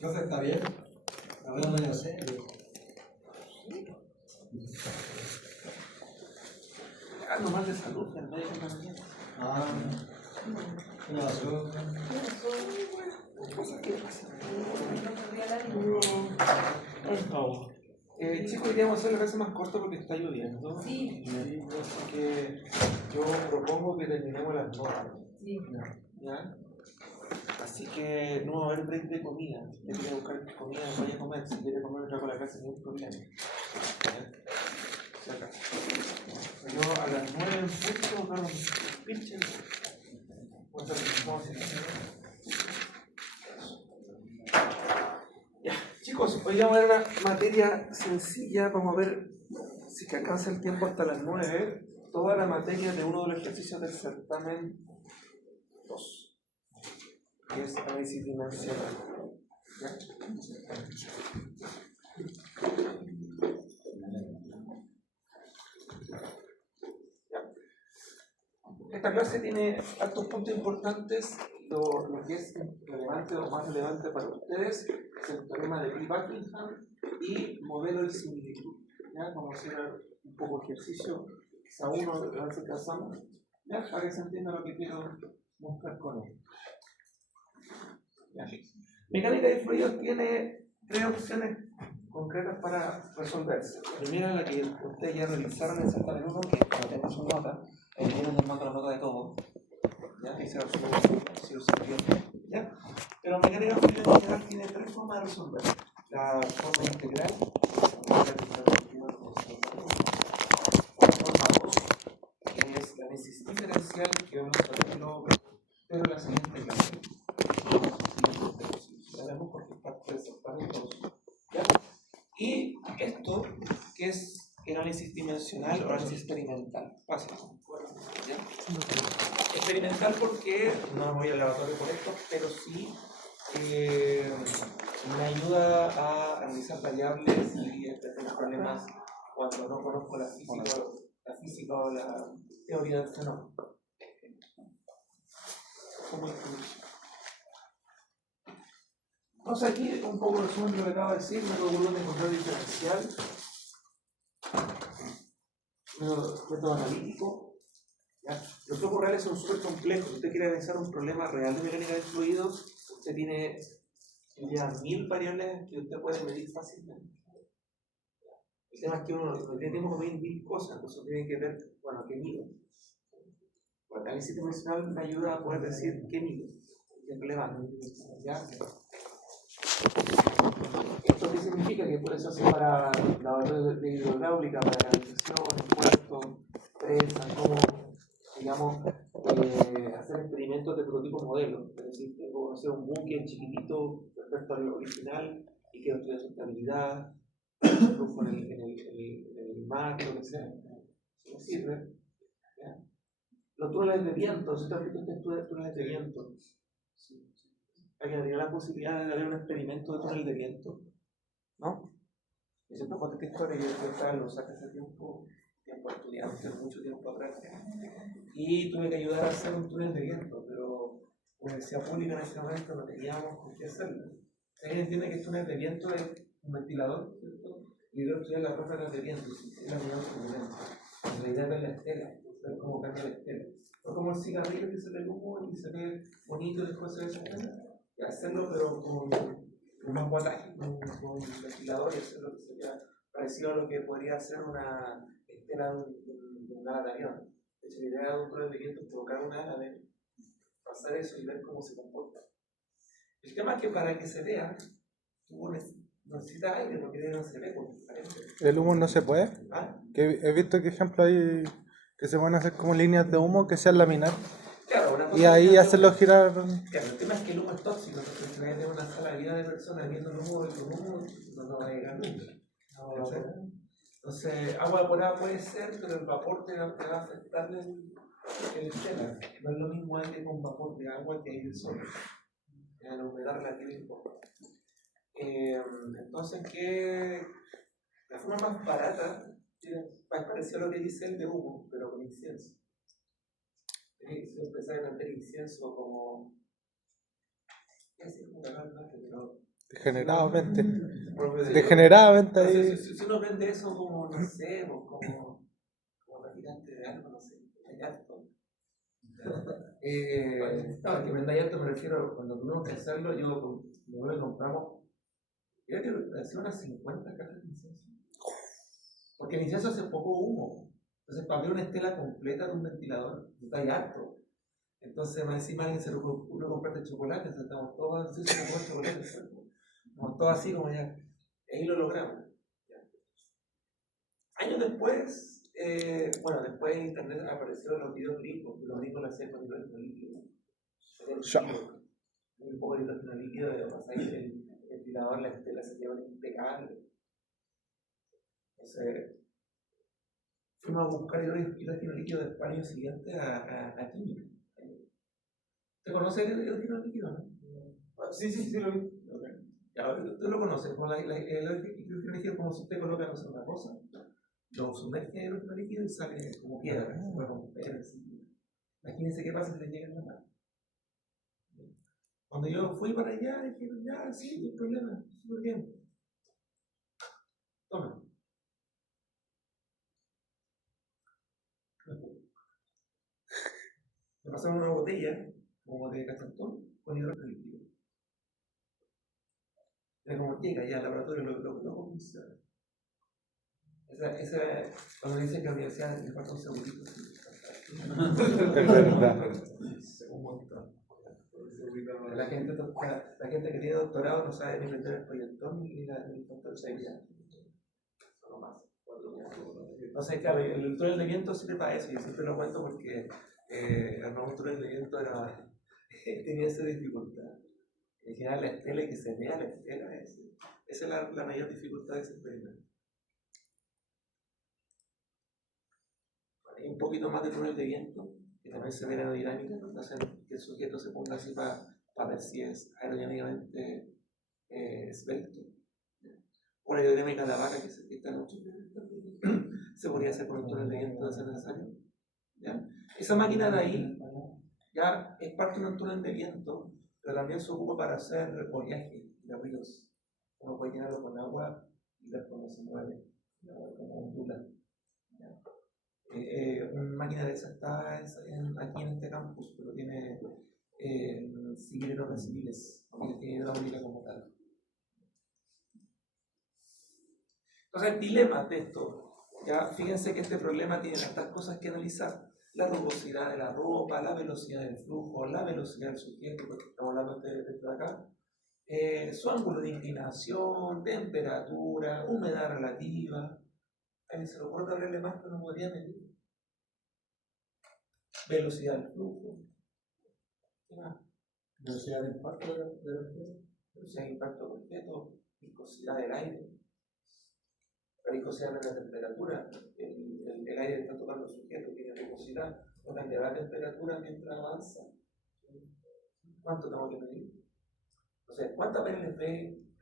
Profe, ¿está bien? Hablando de serio. Nomás de salud, el médico también. ¿Qué pasó? Chicos, queríamos hacer la clase más corta porque está lloviendo. Sí. Así que yo propongo que terminemos a las 9. Sí. ¿Ya? Así que no va a haber break de comida. Si usted quiere buscar comida, vaya a comer. Si quiere comer, trago la clase, no hay problema. ¿Ya? Yo a las 9 en punto, claro, pinche. Ya, chicos, hoy vamos a ver una materia sencilla. Vamos a ver si que alcanza el tiempo hasta las 9. Toda la materia de uno de los ejercicios del certamen 2, que es análisis dimensional. ¿Ya? Esta clase tiene altos puntos importantes. Lo que es relevante o más relevante para ustedes es el teorema de Lee-Buckingham y modelo de similitud. ¿Ya? Vamos a hacer un poco de ejercicio, quizá uno de los que alcanzamos, ¿ya? Para que se entienda lo que quiero mostrar con él. ¿Ya? Mecánica de fluidos tiene 3 opciones concretas para resolverse. La primera, la que ustedes ya realizaron en certamen 1, que no tengo su nota. Ahí tienen el mando la nota de todo. ¿Ya? Y se lo ¿ya? Pero mecánica de fluidos en general tiene 3 formas de resolver. La forma integral, la forma 2, que es la análisis diferencial, que vamos a verlo, pero la siguiente clase. Sabemos porque es parte del certamen 2. ¿Ya? Y esto, que es el análisis dimensional o análisis experimental. Básico. ¿Ya? Experimental porque no me voy al laboratorio por esto, pero sí me ayuda a analizar variables y entender problemas cuando no conozco la física o la teoría del fenómeno. ¿Cómo introducción? Entonces aquí un poco resumen de lo que acabo de decir, método volumen de control diferencial, método analítico. ¿Ya? Los flujos reales son súper complejos. Si usted quiere analizar un problema real de mecánica de fluidos, usted tiene ya 1000 variables que usted puede medir fácilmente. El tema es que uno no tiene tiempo para medir 1000 cosas, entonces tiene que ver, bueno, qué mido. El análisis dimensional me ayuda a poder decir qué mido, qué es relevante. ¿Ya? ¿Esto qué significa? Que por eso se para laboratorio de hidráulica, para canalización, puertos, presas, como, digamos, hacer experimentos de prototipo modelo. Es decir, tengo que hacer un buque chiquitito respecto al original y quiero estudiar su estabilidad, flujo en el mar, lo que sea. Eso me sirve. ¿Ya? Los túneles de viento, si usted estudia túneles de viento, habría la posibilidad de haber un experimento de túnel de viento, ¿no? Y siempre cuento esta historia, yo estaba en Los hace tiempo estudiante, mucho tiempo atrás, y tuve que ayudar a hacer un túnel de viento, pero universidad pública en ese momento no teníamos con qué hacerlo. Ustedes entienden que el túnel de viento es un ventilador, ¿cierto? Y yo estudié las ráfagas de viento, es la unidad de la idea es ver la estela, ver cómo cambia la estela. No como el cigarrillo que se ve el humo y se ve bonito y después se ve estela. Y hacerlo, pero con más guataje, con un ventilador, y hacerlo que sería parecido a lo que podría ser una estela de un ala de avión. De hecho, la idea de un túnel de viento es provocar una ala de pasar eso y ver cómo se comporta. El tema es que para que se vea, tú necesitas aire, porque no se ve como parece. ¿El humo no se puede? ¿Ah? Que he visto que ejemplo hay que se pueden hacer como líneas de humo que sean laminares. Claro, una y ahí hacerlo girar. Claro, el tema es que el humo es tóxico, porque si vas a tener una sala llena de personas viendo el humo, no va a llegar nunca. ¿Cachai? Entonces, agua evaporada puede ser, pero el vapor te va a afectar el estela. No es lo mismo aire con vapor de agua que aire solo. La humedad relativa es importante. Entonces, la forma más barata es parecido a lo que dice el de humo, pero con incienso. Si empezar a vender incienso como. ¿Qué es pero Degeneradamente. Sí, Degeneradamente no sé, ahí. si uno vende eso como, no sé, como practicante de algo, no sé, hay harto. No, que venda harto me refiero, cuando tuvimos que hacerlo, nosotros compramos, creo que hacía unas 50 cajas de incienso. Porque el incienso hace poco humo. Entonces, para ver una estela completa de un ventilador, está ya harto. Entonces, más encima alguien se le ocurrió comprarte chocolate, entonces estamos todos así, se nos chocolate. Estamos todos así como ya. Ahí lo logramos. Ya. Años después, después en internet aparecieron los videos gringos, que los gringos lo hacían con hidrógeno líquido. Un poco de hidrógeno líquido, pasáis el ventilador, la estela se lleva impecable. Entonces, fuimos a buscar hidrógeno líquido después al año siguiente a química. ¿Te conoces el hidrógeno líquido, no? Sí, lo vi. Okay. Ya, tú lo conoces, el hidrógeno líquido es como si usted coloca una cosa, lo sumerge en hidrógeno líquido y sale como piedra, se puede romper. Imagínense qué pasa si le llega en la mano. Cuando yo fui para allá, dijeron, ya, sí, no hay problema, súper bien. Toma. Me pasaron una botella, como de cachantón, con hidrógeno líquido. Era como llega ya al laboratorio, lo funciona. Esa, cuando dicen que la universidad le falta un segundito. Es verdad. Un montón. La gente que tiene doctorado no sabe ni prender el proyectón ni el factor seguridad. No pasa. Entonces, claro, el túnel de viento sirve para eso. Yo siempre lo cuento porque el nuevo túnel de viento tenía esa dificultad. En general, la estela y que se vea la estela, esa es la mayor dificultad de ese experimento. Hay un poquito más de túnel de viento, que también se ve aerodinámica, que hacen que el sujeto se ponga así para ver si es aerodinámicamente esbelto. O la aerodinámica de la vaca que está en 8 se podría hacer con un túnel de viento de ser necesario. ¿Ya? Esa máquina de ahí ya es parte de un túnel de viento, pero también se ocupa para hacer oleaje de ríos. Uno puede llenarlo con agua y ver cómo se mueve, cómo ondula. Una máquina de esa está aquí en este campus, pero tiene civiles no civiles, porque tiene hidráulica como tal. Entonces, el dilema de esto, ya fíjense que este problema tiene estas cosas que analizar: la rugosidad de la ropa, la velocidad del flujo, la velocidad del sujeto, porque estamos hablando de esto de acá, su ángulo de inclinación, temperatura, humedad relativa. A mí se lo puedo darle más, pero no podría medir. Velocidad del flujo. Velocidad de impacto Velocidad de impacto completo, viscosidad del aire, la viscosidad de la temperatura. El aire está tocando el sujeto, tiene viscosidad, no cambia la temperatura mientras avanza. ¿Cuánto tengo que medir? O sea, ¿cuántas PLF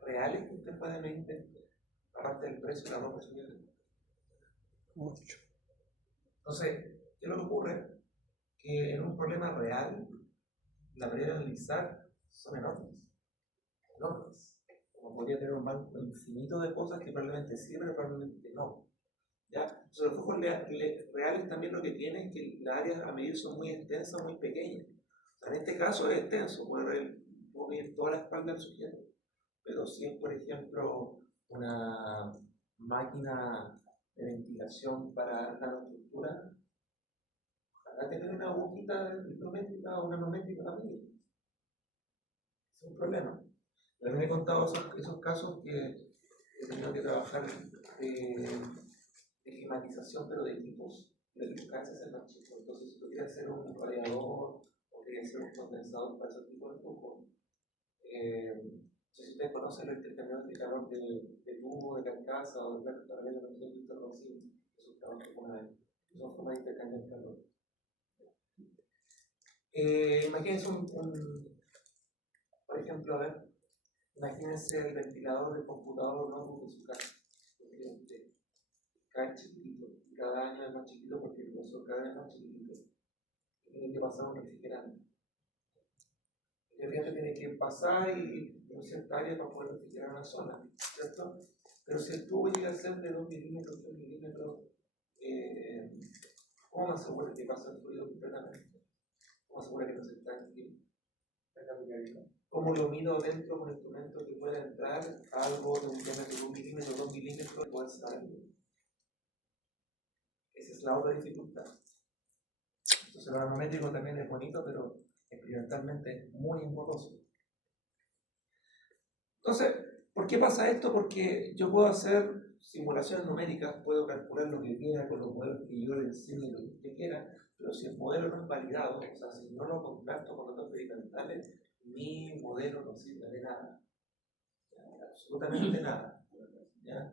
reales que usted puede medir, aparte del precio de la ropa suya? Mucho. Entonces, ¿qué es lo que ocurre? Que en un problema real, la manera de analizar son enormes. Como podría tener un banco infinito de cosas que probablemente sirven y probablemente no. ¿Ya? Entonces, los flujos reales también lo que tienen es que las áreas a medir son muy extensas, muy pequeñas. O sea, en este caso es extenso, puedo medir toda la espalda del sujeto. Pero si es, por ejemplo, una máquina de ventilación para nanoestructura, ojalá tener una agujita micrométrica o nanométrica también. Es un problema. También he contado esos casos que he tenido que trabajar de climatización, pero de equipos. Los equipos cada vez se hacen más chicos. Entonces, si tú quieres hacer un radiador o podría ser un condensador para ese tipo de flujo. No sé si ustedes conocen los intercambiadores de calor de tubo, de carcasa o de placa paralela, no sé si ustedes conocen esos trabajos alguna vez. Son formas de intercambiar calor. Imagínense por ejemplo, a ver, imagínense el ventilador del computador notebook de su casa. Cada chiquitito, cada año es más chiquito porque el profesor cada vez es más chiquitito. Tiene que pasar un refrigerante. El refrigerante tiene que pasar y en cierta área para poder refrigerar una zona, ¿cierto? Pero si el tubo llega a ser de 2 milímetros, 3 milímetros, ¿cómo me asegura que pasa el fluido completamente? ¿Cómo me asegura que no se está aquí? ¿Cómo lo mido dentro con instrumentos que pueda entrar algo de un diámetro de 1 milímetro, 2 milímetros y poder salir? Esa es la otra dificultad. Entonces, el manométrico también es bonito, pero experimentalmente es muy engorroso. Entonces, ¿por qué pasa esto? Porque yo puedo hacer simulaciones numéricas, puedo calcular lo que quiera con los modelos que yo le enseñe, lo que usted quiera, pero si el modelo no es validado, o sea, si no lo contrasto con datos experimentales, mi modelo no sirve de nada. Absolutamente nada. ¿Ya?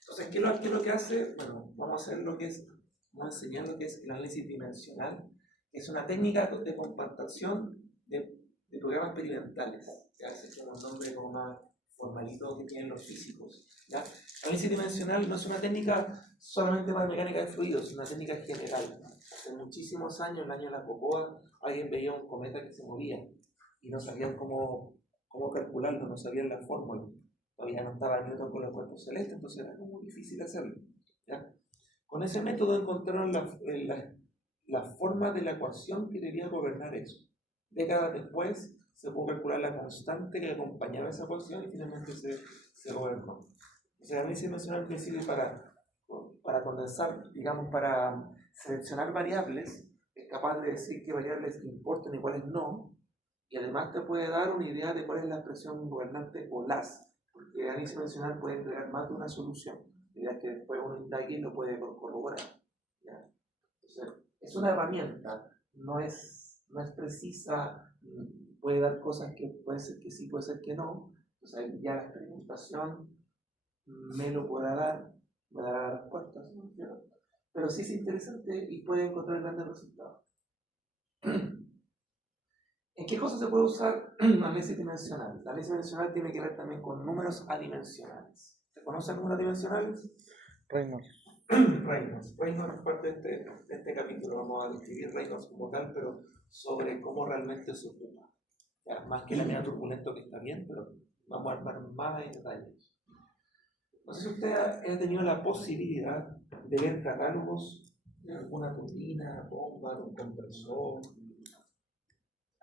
Entonces, ¿qué es lo que hace? Bueno, vamos a enseñar lo que es el análisis dimensional, que es una técnica de compactación de programas experimentales. ¿Ya? Ese es un nombre como más formalito que tienen los físicos. ¿Ya? El análisis dimensional no es una técnica solamente para mecánica de fluidos, es una técnica general. Hace muchísimos años, en el año de la Cocoa, alguien veía un cometa que se movía y no sabían cómo calcularlo, no sabían la fórmula. Todavía no estaba Newton con los cuerpos celestes, entonces era muy difícil hacerlo. ¿Ya? Con ese método encontraron la forma de la ecuación que debía gobernar eso. Décadas después se pudo calcular la constante que acompañaba esa ecuación y finalmente se gobernó. O sea, el análisis dimensional que sirve para condensar, digamos, para seleccionar variables, es capaz de decir qué variables importan y cuáles no, y además te puede dar una idea de cuál es la expresión gobernante o las, porque el análisis dimensional puede entregar más de una solución, ya que después uno indague y lo puede corroborar. ¿Ya? Entonces, es una herramienta, no es precisa, puede dar cosas que puede ser que sí, puede ser que no. O sea, ya la experimentación me lo podrá dar, me dará las respuestas, ¿no? Pero sí es interesante y puede encontrar grandes resultados. ¿En qué cosas se puede usar análisis dimensional? La análisis dimensional tiene que ver también con números adimensionales. ¿Se conocen números adimensionales? Reynolds. Reynolds es parte de este capítulo. Vamos a describir Reynolds como tal, pero sobre cómo realmente se ocupa. Ya, más que la medida turbulento que está bien, pero vamos a armar más en detalles. No sé si usted ha tenido la posibilidad de ver catálogos de alguna turbina, bomba, un compresor.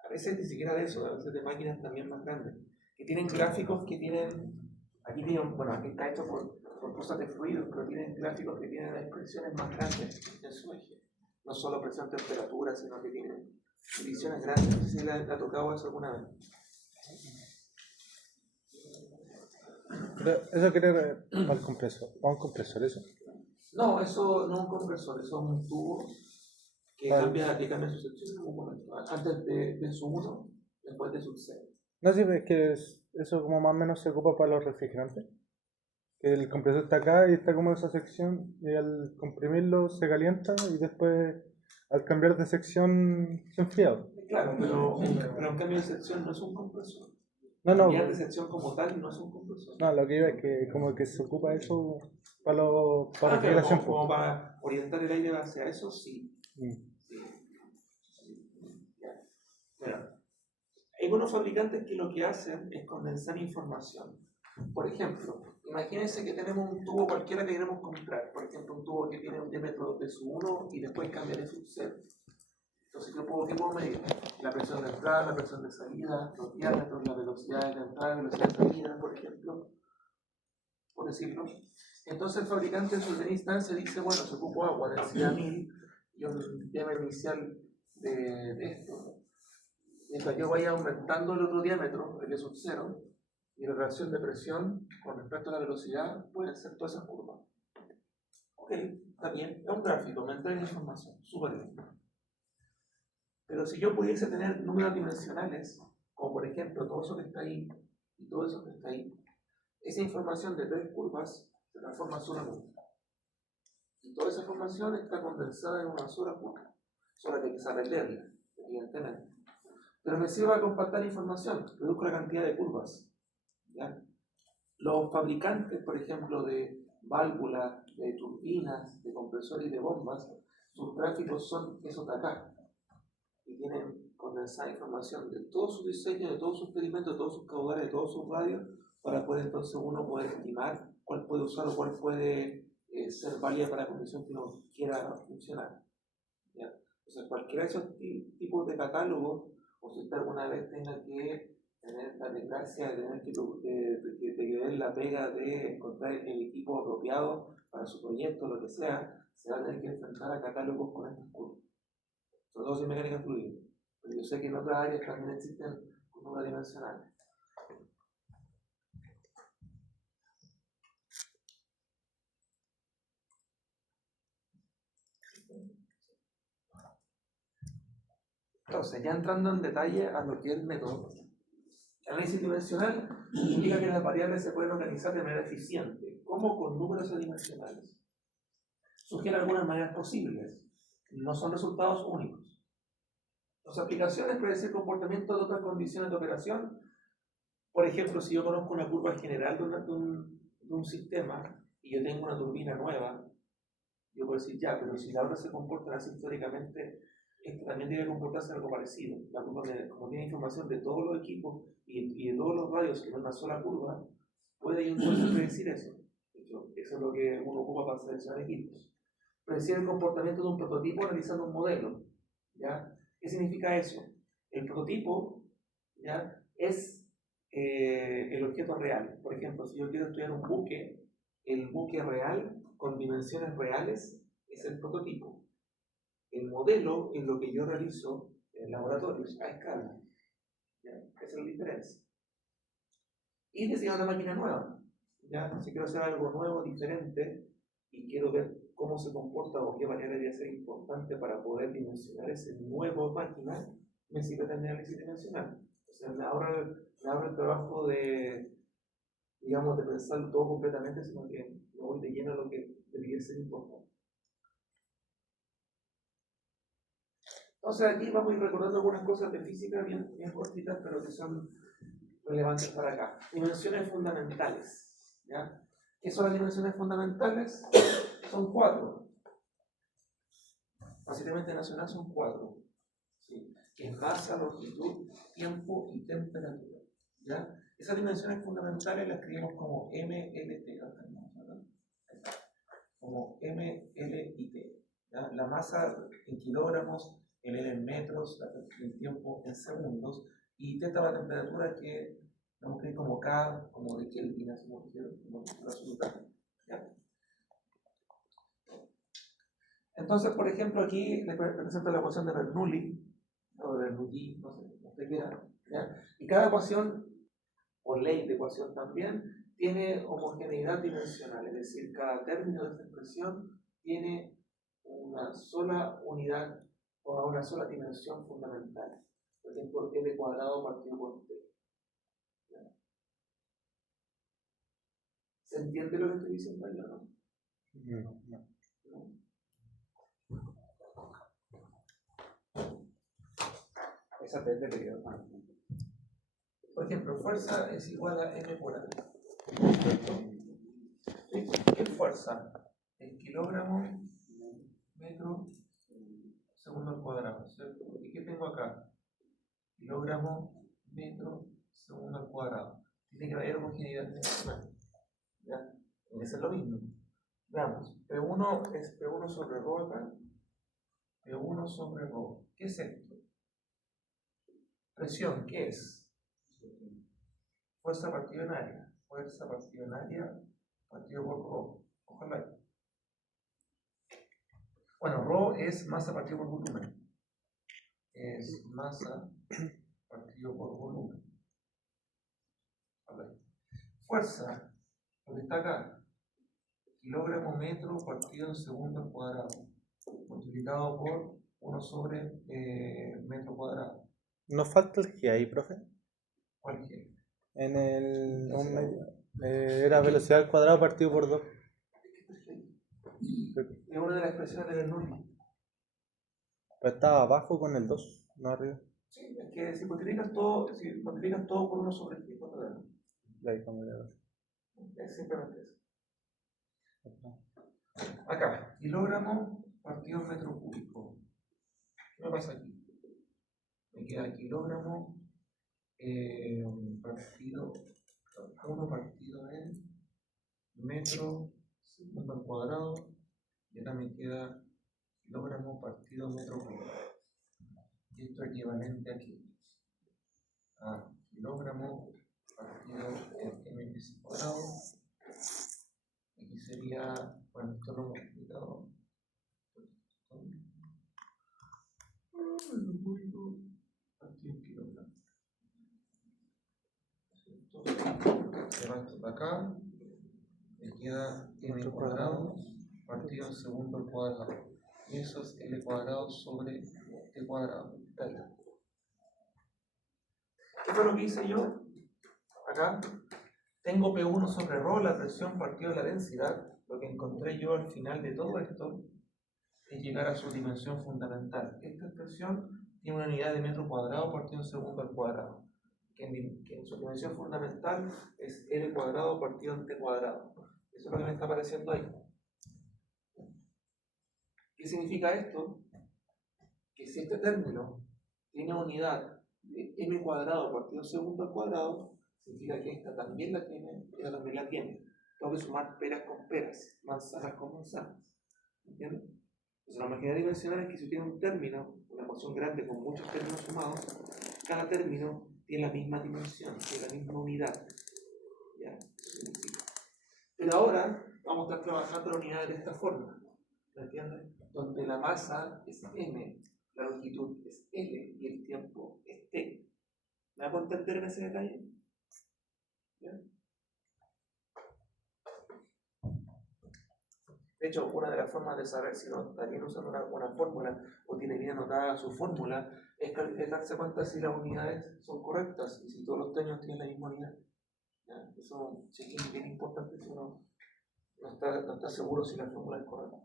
A veces ni siquiera de eso, a veces de máquinas también más grandes, que tienen gráficos que tienen, aquí está hecho por cosas de fluidos, pero tienen gráficos que tienen expresiones más grandes en su eje. No solo presión, temperatura, sino que tienen divisiones grandes. No sé si le ha tocado eso alguna vez. Pero eso quiere para el compresor, para un compresor, eso. No, eso no es un compresor, eso es un tubo que cambia su sección en un momento. Antes de su 1, después de su 0. No sé, es que eso como más o menos se ocupa para los refrigerantes. Que el compresor está acá y está como esa sección y al comprimirlo se calienta y después al cambiar de sección se enfría. Claro, pero un cambio de sección no es un compresor. No, Cambiar de sección como tal no es un compresor. no, lo que iba es que como que se ocupa eso para Claro, refrigeración. como para orientar el aire hacia eso, sí. Bueno, hay algunos fabricantes que lo que hacen es condensar información. Por ejemplo, imagínense que tenemos un tubo cualquiera que queremos comprar. Por ejemplo, un tubo que tiene un diámetro de su 1 y después cambia de su 0. Entonces, ¿qué puedo medir? La presión de entrada, la presión de salida, los diámetros, la velocidad de entrada, la velocidad de salida, por ejemplo, por decirlo. Entonces, el fabricante en su primera instancia dice, bueno, se ocupó agua, densidad 1000 y un diámetro inicial de esto. Mientras yo vaya aumentando el otro diámetro, el de sub 0, mi relación de presión con respecto a la velocidad puede ser toda esa curva. Ok, está bien, es un gráfico, me entrega información, súper bien. Pero si yo pudiese tener números dimensionales, como por ejemplo todo eso que está ahí y todo eso que está ahí, esa información de 3 curvas se transforma en sola curva. Y toda esa información está condensada en una sola curva. Solo hay que saber leerla, evidentemente. Pero me sirve para compactar información, reduzco la cantidad de curvas. ¿Ya? Los fabricantes, por ejemplo, de válvulas, de turbinas, de compresores y de bombas, sus gráficos son esos de acá. Y tienen condensada información de todo su diseño, de todos sus experimentos, de todos sus caudales, de todos sus radios, para poder entonces uno poder estimar cuál puede usar o cuál puede ser válida para la condición que uno quiera funcionar. ¿Ya? Entonces, cualquiera de esos tipos de catálogos, o si usted alguna vez tenga que tener la desgracia de tener que tener la pega de encontrar el equipo apropiado para su proyecto, lo que sea, se va a tener que enfrentar a catálogos con estas curvas. Sobre todo si es mecánica fluida. Pero yo sé que en otras áreas también existen números dimensionales. Entonces, ya entrando en detalle a lo que es el método, el análisis dimensional indica que las variables se pueden organizar de manera eficiente, como con números adimensionales. Sugiere algunas maneras posibles, no son resultados únicos. Las aplicaciones predecir comportamiento de otras condiciones de operación. Por ejemplo, si yo conozco una curva general de un sistema y yo tengo una turbina nueva, yo puedo decir ya, pero si la otra se comporta así históricamente, esto también debe comportarse algo parecido. La curva, como tiene información de todos los equipos y de todos los radios en una sola curva, puede entonces predecir eso. De hecho, eso es lo que uno ocupa para seleccionar equipos. Predecir el comportamiento de un prototipo analizando un modelo. ¿Ya? ¿Qué significa eso? El prototipo, ¿ya?, es el objeto real. Por ejemplo, si yo quiero estudiar un buque, el buque real con dimensiones reales es el prototipo. El modelo es lo que yo realizo en laboratorios a escala. ¿Ya? Esa es la diferencia. Y diseñar una máquina nueva. ¿Ya? Si quiero hacer algo nuevo, diferente, y quiero ver cómo se comporta o qué manera debería ser importante para poder dimensionar esa nueva máquina, me sirve tener análisis dimensional. O sea, me ahorra el trabajo de, digamos, de pensar todo completamente, sino que me voy de lleno a lo que debería ser importante. Entonces aquí vamos a ir recordando algunas cosas de física bien cortitas, pero que son relevantes para acá. Dimensiones fundamentales. ¿Ya? ¿Qué son las dimensiones fundamentales? Son 4. Básicamente nacional son 4. ¿Sí? Que es masa, longitud, tiempo y temperatura. ¿Ya? Esas dimensiones fundamentales las escribimos como MLT. Como MLT. ¿Ya? La masa en kilogramos, el L en metros, el tiempo en segundos, y teta la temperatura que vamos a escribir como K, como de Kelvin, como absoluta. ¿Ya? Entonces, por ejemplo, aquí le presento la ecuación de Bernoulli, o de Bernoulli, no sé, no sé qué era, ¿ya? Y cada ecuación, o ley de ecuación también, tiene homogeneidad dimensional, es decir, cada término de esta expresión tiene una sola unidad o una sola dimensión fundamental. Por ejemplo, L cuadrado partido por T. ¿Ya? ¿Se entiende lo que estoy diciendo ahí o no? No. Esa T es de periodo. Por ejemplo, fuerza es igual a M por A. ¿Cierto? ¿Sí? ¿Qué es fuerza? El kilogramo, metro, segundo al cuadrado, ¿cierto? ¿Y qué tengo acá? Kilogramo, metro, segundo al cuadrado. Tiene que haber homogeneidad dimensional. ¿Ya? Eso es lo mismo. Veamos, P1 es P1 sobre ρ acá, P1 sobre ρ. ¿Qué es esto? Presión, ¿qué es? Fuerza partido en área. Fuerza partido en área partido por ρ. Ojalá ahí. Bueno, ρ es masa partido por volumen. Es masa partido por volumen. Ojalá ahí. Fuerza, lo que está acá. Kilogramo metro partido en segundo al cuadrado, multiplicado por 1 sobre metro cuadrado. ¿Nos falta el G ahí, profe? ¿Cuál G? En el... era velocidad al cuadrado partido por 2. Es una de las expresiones de Bernoulli. Pero estaba abajo con el 2, no arriba. Sí, es que si multiplicas todo por 1 sobre el ¿cuánto te da? Y ahí cambié la Es simplemente eso. Acá, kilogramo partido en metro cúbico. ¿Qué me pasa aquí? Me queda kilogramo partido 1 partido en metro segundo al cuadrado, y acá me queda kilogramo partido metro cuadrado. Y esto es equivalente aquí a kilogramo partido en m cuadrado. Aquí sería, bueno, esto lo hemos explicado. Partido en kilogramo. Se va esto para acá. Me queda m cuadrado partido en segundo al cuadrado. Y eso es l cuadrado sobre t cuadrado. ¿Qué fue lo que hice yo? Acá tengo P1 sobre ρ, la presión partido de la densidad. Lo que encontré yo al final de todo esto es llegar a su dimensión fundamental. Esta expresión tiene una unidad de metro cuadrado partido en segundo al cuadrado, que en su dimensión fundamental es L cuadrado partido en T cuadrado. Eso es lo que me está apareciendo ahí. ¿Qué significa esto? Que si este término tiene unidad de m cuadrado partido en segundo al cuadrado, significa que esta también la tiene, y esta también la tiene. Tengo que sumar peras con peras, manzanas con manzanas. ¿Entiendes? Entonces la maquinaria dimensional es que si tiene un término, una porción grande con muchos términos sumados, cada término tiene la misma dimensión, tiene la misma unidad. ¿Ya? Pero ahora vamos a estar trabajando la unidad de esta forma. ¿Me entiendes? Donde la masa es m, la longitud es L y el tiempo es T. ¿Me hago entender en ese detalle? ¿Bien? De hecho, una de las formas de saber si no está bien usando una fórmula o tiene bien anotada su fórmula es darse cuenta si las unidades son correctas y si todos los términos tienen la misma unidad. ¿Ya? Eso sí es bien importante si uno no está seguro si la fórmula es correcta.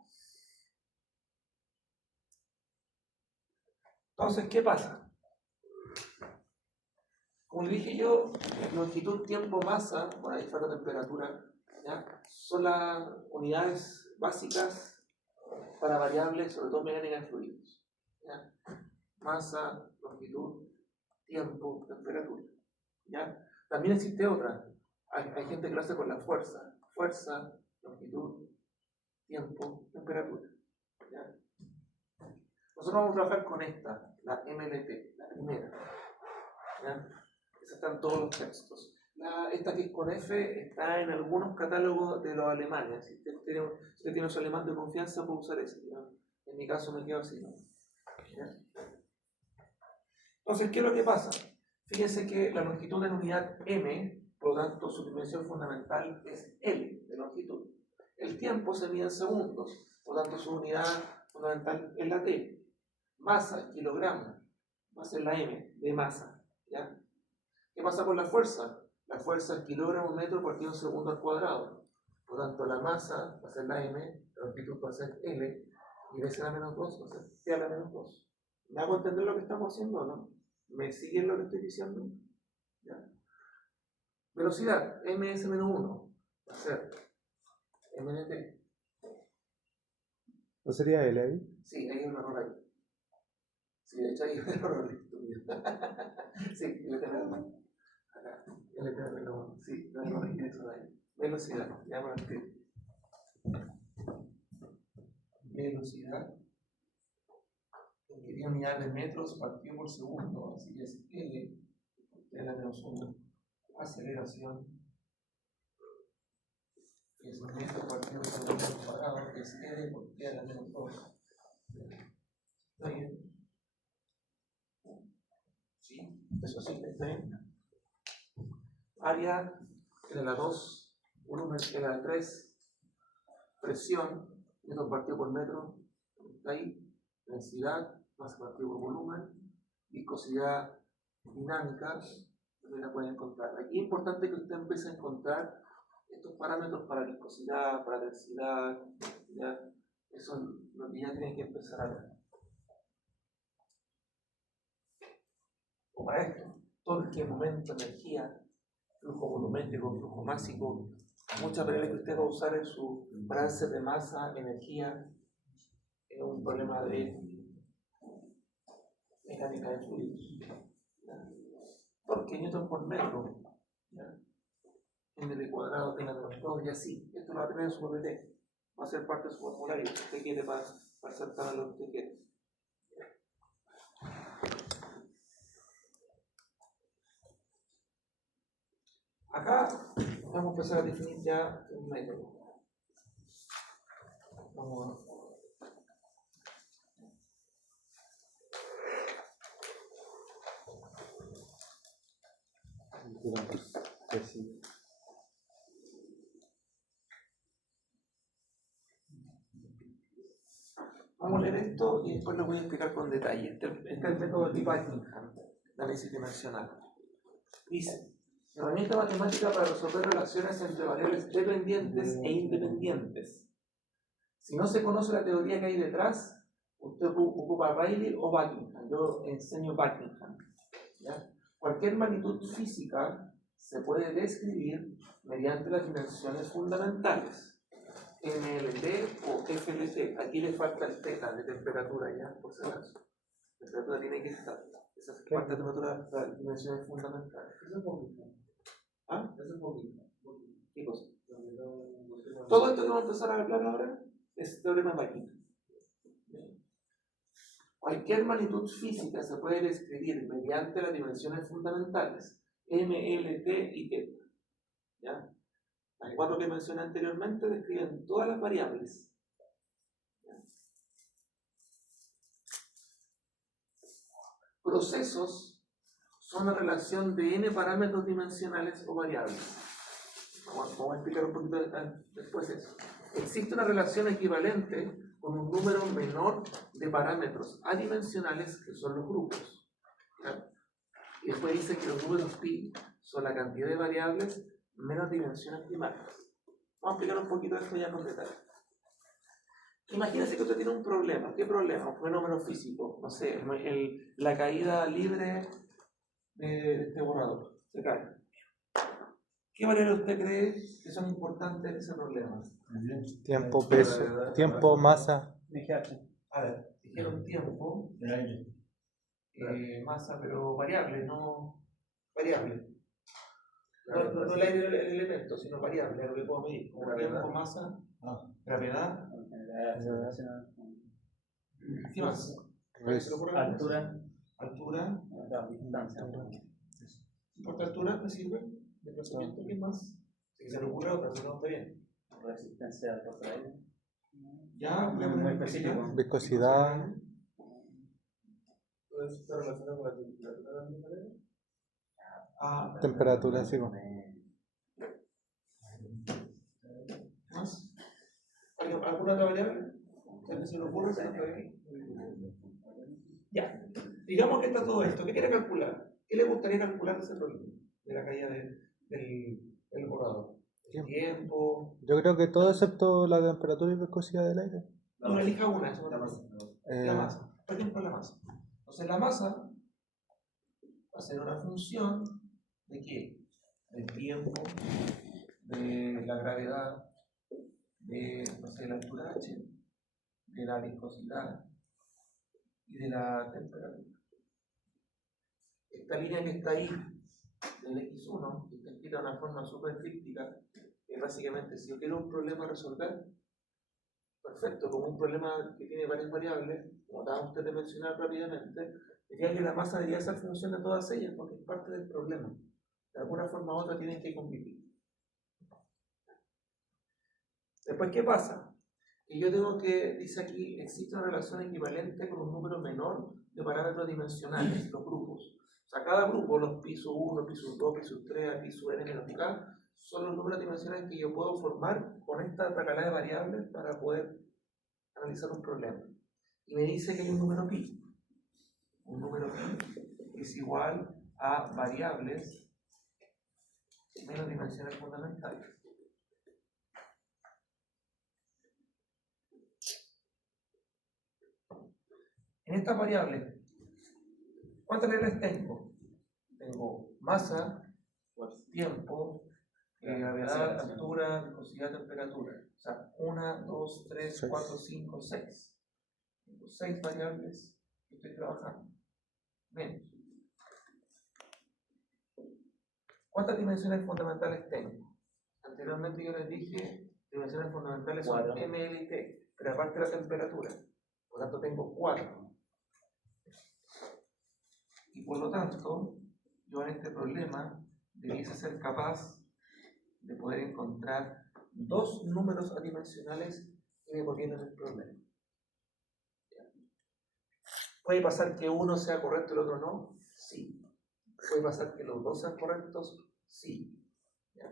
Entonces, ¿qué pasa? Como dije yo, longitud, tiempo, masa, por ahí está la temperatura, ¿ya? Son las unidades básicas para variables, sobre todo mecánica de fluidos. ¿Ya? Masa, longitud, tiempo, temperatura. ¿Ya? También existe otra. Hay gente que lo hace con la fuerza. Fuerza, longitud, tiempo, temperatura. ¿Ya? Nosotros vamos a trabajar con esta, la MLT, la primera. ¿Ya? Esa está en todos los textos. Esta que es con F está en algunos catálogos de los alemanes. Si usted tiene su alemán de confianza, puede usar ese. ¿No? En mi caso me quedo así. ¿No? ¿Ya? Entonces, ¿qué es lo que pasa? Fíjense que la longitud en unidad m, por lo tanto su dimensión fundamental es L de longitud. El tiempo se mide en segundos, por lo tanto su unidad fundamental es la T. Masa, kilogramo, masa es la m de masa. ¿Ya? ¿Qué pasa con la fuerza? La fuerza es kilogramo metro partido en segundo al cuadrado. Por lo tanto, la masa va a ser la m, la longitud va a ser L, y veces la menos 2 va a ser T a la menos 2. ¿Me hago entender lo que estamos haciendo o no? ¿Me siguen lo que estoy diciendo? ¿Ya? Velocidad, ms-1, va a ser mnt. ¿No sería L ahí? Sí, hay un error ahí. Sí, de hecho hay un error ahí. Sí, LTM. Acá, LTM, sí, no hay error ingreso ahí. Velocidad, ya me lo escribo. Velocidad. Quería unidad de metros partido por segundo, así que es L de la menos 1. Aceleración es metros partido por segundo al cuadrado, que es L por T a la menos 2. ¿Está bien? Sí, eso sí, está bien. Área de la 2, volumen de la 3, presión, metro partido por metro, está ahí, densidad, masa partido por volumen, viscosidad dinámica, también la pueden encontrar. Aquí es importante que usted empiece a encontrar estos parámetros para viscosidad, para densidad, ¿ya? Eso es lo que ya tienen que empezar a ver. O para esto, torque, momento, energía, flujo volumétrico, flujo másico, muchas variables que usted va a usar en su balance de masa, energía, es un problema de mecánica de fluidos. ¿Ya? Torque, newton por metro, ¿ya? M cuadrado, tenga menos 2 y así. Esto lo va a tener en su PPT. Va a ser parte de su formulario. Si usted quiere, para saltar lo que usted quiere. Acá vamos a empezar a definir ya un método. Vamos Vamos a leer esto y después lo voy a explicar con detalle. Este es el método de Buckingham, de análisis dimensional. Dice: herramienta matemática para resolver relaciones entre variables dependientes e independientes. Si no se conoce la teoría que hay detrás, usted ocupa Rayleigh o Buckingham. Yo enseño Buckingham, ¿ya? Cualquier magnitud física se puede describir mediante las dimensiones fundamentales. MLT o FLT. Aquí le falta el θ de temperatura, ya, por si acaso. La temperatura tiene que estar. Esa es parte de temperatura, las dimensiones fundamentales. Eso es poquito. ¿Ah? Eso es poquito. ¿Qué cosa? Todo esto que vamos a empezar a hablar ahora es teorema de Buckingham. Cualquier magnitud física se puede describir mediante las dimensiones fundamentales M, L, T y θ. ¿Ya? Las 4 que mencioné anteriormente describen todas las variables. ¿Ya? Procesos son una relación de n parámetros dimensionales o variables. Vamos a explicar un poquito después eso. Existe una relación equivalente con un número menor de parámetros adimensionales que son los grupos. ¿Ya? Y después dice que los números pi son la cantidad de variables menos dimensiones primarias. Vamos a explicar un poquito esto ya con detalle. Imagínese que usted tiene un problema. ¿Qué problema? Un fenómeno físico. No sé, la caída libre de este borrador. Se cae. ¿Qué variables usted cree que son importantes en ese problema? Tiempo, peso, tiempo, masa. A ver, dijeron tiempo, masa, pero variable, no variable. No el elemento, sino variable, es lo que puedo medir, como tiempo, masa, gravedad. ¿Qué más? Altura. Altura. ¿Importa altura? ¿Me sirve? ¿Desplazamiento? ¿Qué más? Si se le ocurre otra, si no está bien. Resistencia al aire. Ya, muy específico. Viscosidad. ¿Puede estar relacionado con la temperatura de la pared? Temperatura, sí. ¿Más? ¿Alguna otra variable? ¿Que se le ocurre? ¿Se está bien? Ya. Digamos que está todo esto. ¿Qué quiere calcular? ¿Qué le gustaría calcular de ese problema? De la caída del borrador. El tiempo. Yo creo que todo excepto la temperatura y viscosidad del aire. No, elija una. La La masa. Por ejemplo, la masa. Entonces, la masa va a ser una función ¿de qué? Del tiempo, de la gravedad, de, no sé, la altura h, de la viscosidad y de la temperatura. Esta línea que está ahí, del x1, que está escrita de una forma súper críptica, es básicamente, si yo quiero un problema a resolver, perfecto, como un problema que tiene varias variables, como acaba usted de mencionar rápidamente, diría que la masa debería ser función de todas ellas, porque es parte del problema. De alguna forma u otra tienen que convivir. Después, ¿qué pasa? Que yo tengo que, dice aquí, existe una relación equivalente con un número menor de parámetros dimensionales, los grupos. O sea, cada grupo, los pi sub 1, pi sub 2, pi sub 3, pi sub n menos k, son los números dimensionales que yo puedo formar con esta tracalada de variables para poder analizar un problema. Y me dice que hay un número pi. un número pi es igual a variables menos dimensiones fundamentales. En estas variables, ¿cuántas variables tengo? Tengo masa, tiempo, gravedad, altura, viscosidad, temperatura. O sea, 1, 2, 3, 4, 5, 6. Tengo 6 variables que estoy trabajando. Menos. ¿Cuántas dimensiones fundamentales tengo? Anteriormente yo les dije, dimensiones fundamentales son M, L y T, pero aparte de la temperatura. Por lo tanto, tengo 4. Y por lo tanto, yo en este problema debiese ser capaz de poder encontrar 2 números adimensionales que me contienen el problema. ¿Puede pasar que uno sea correcto y el otro no? Sí. ¿Puede pasar que los dos sean correctos? Sí. ¿Ya?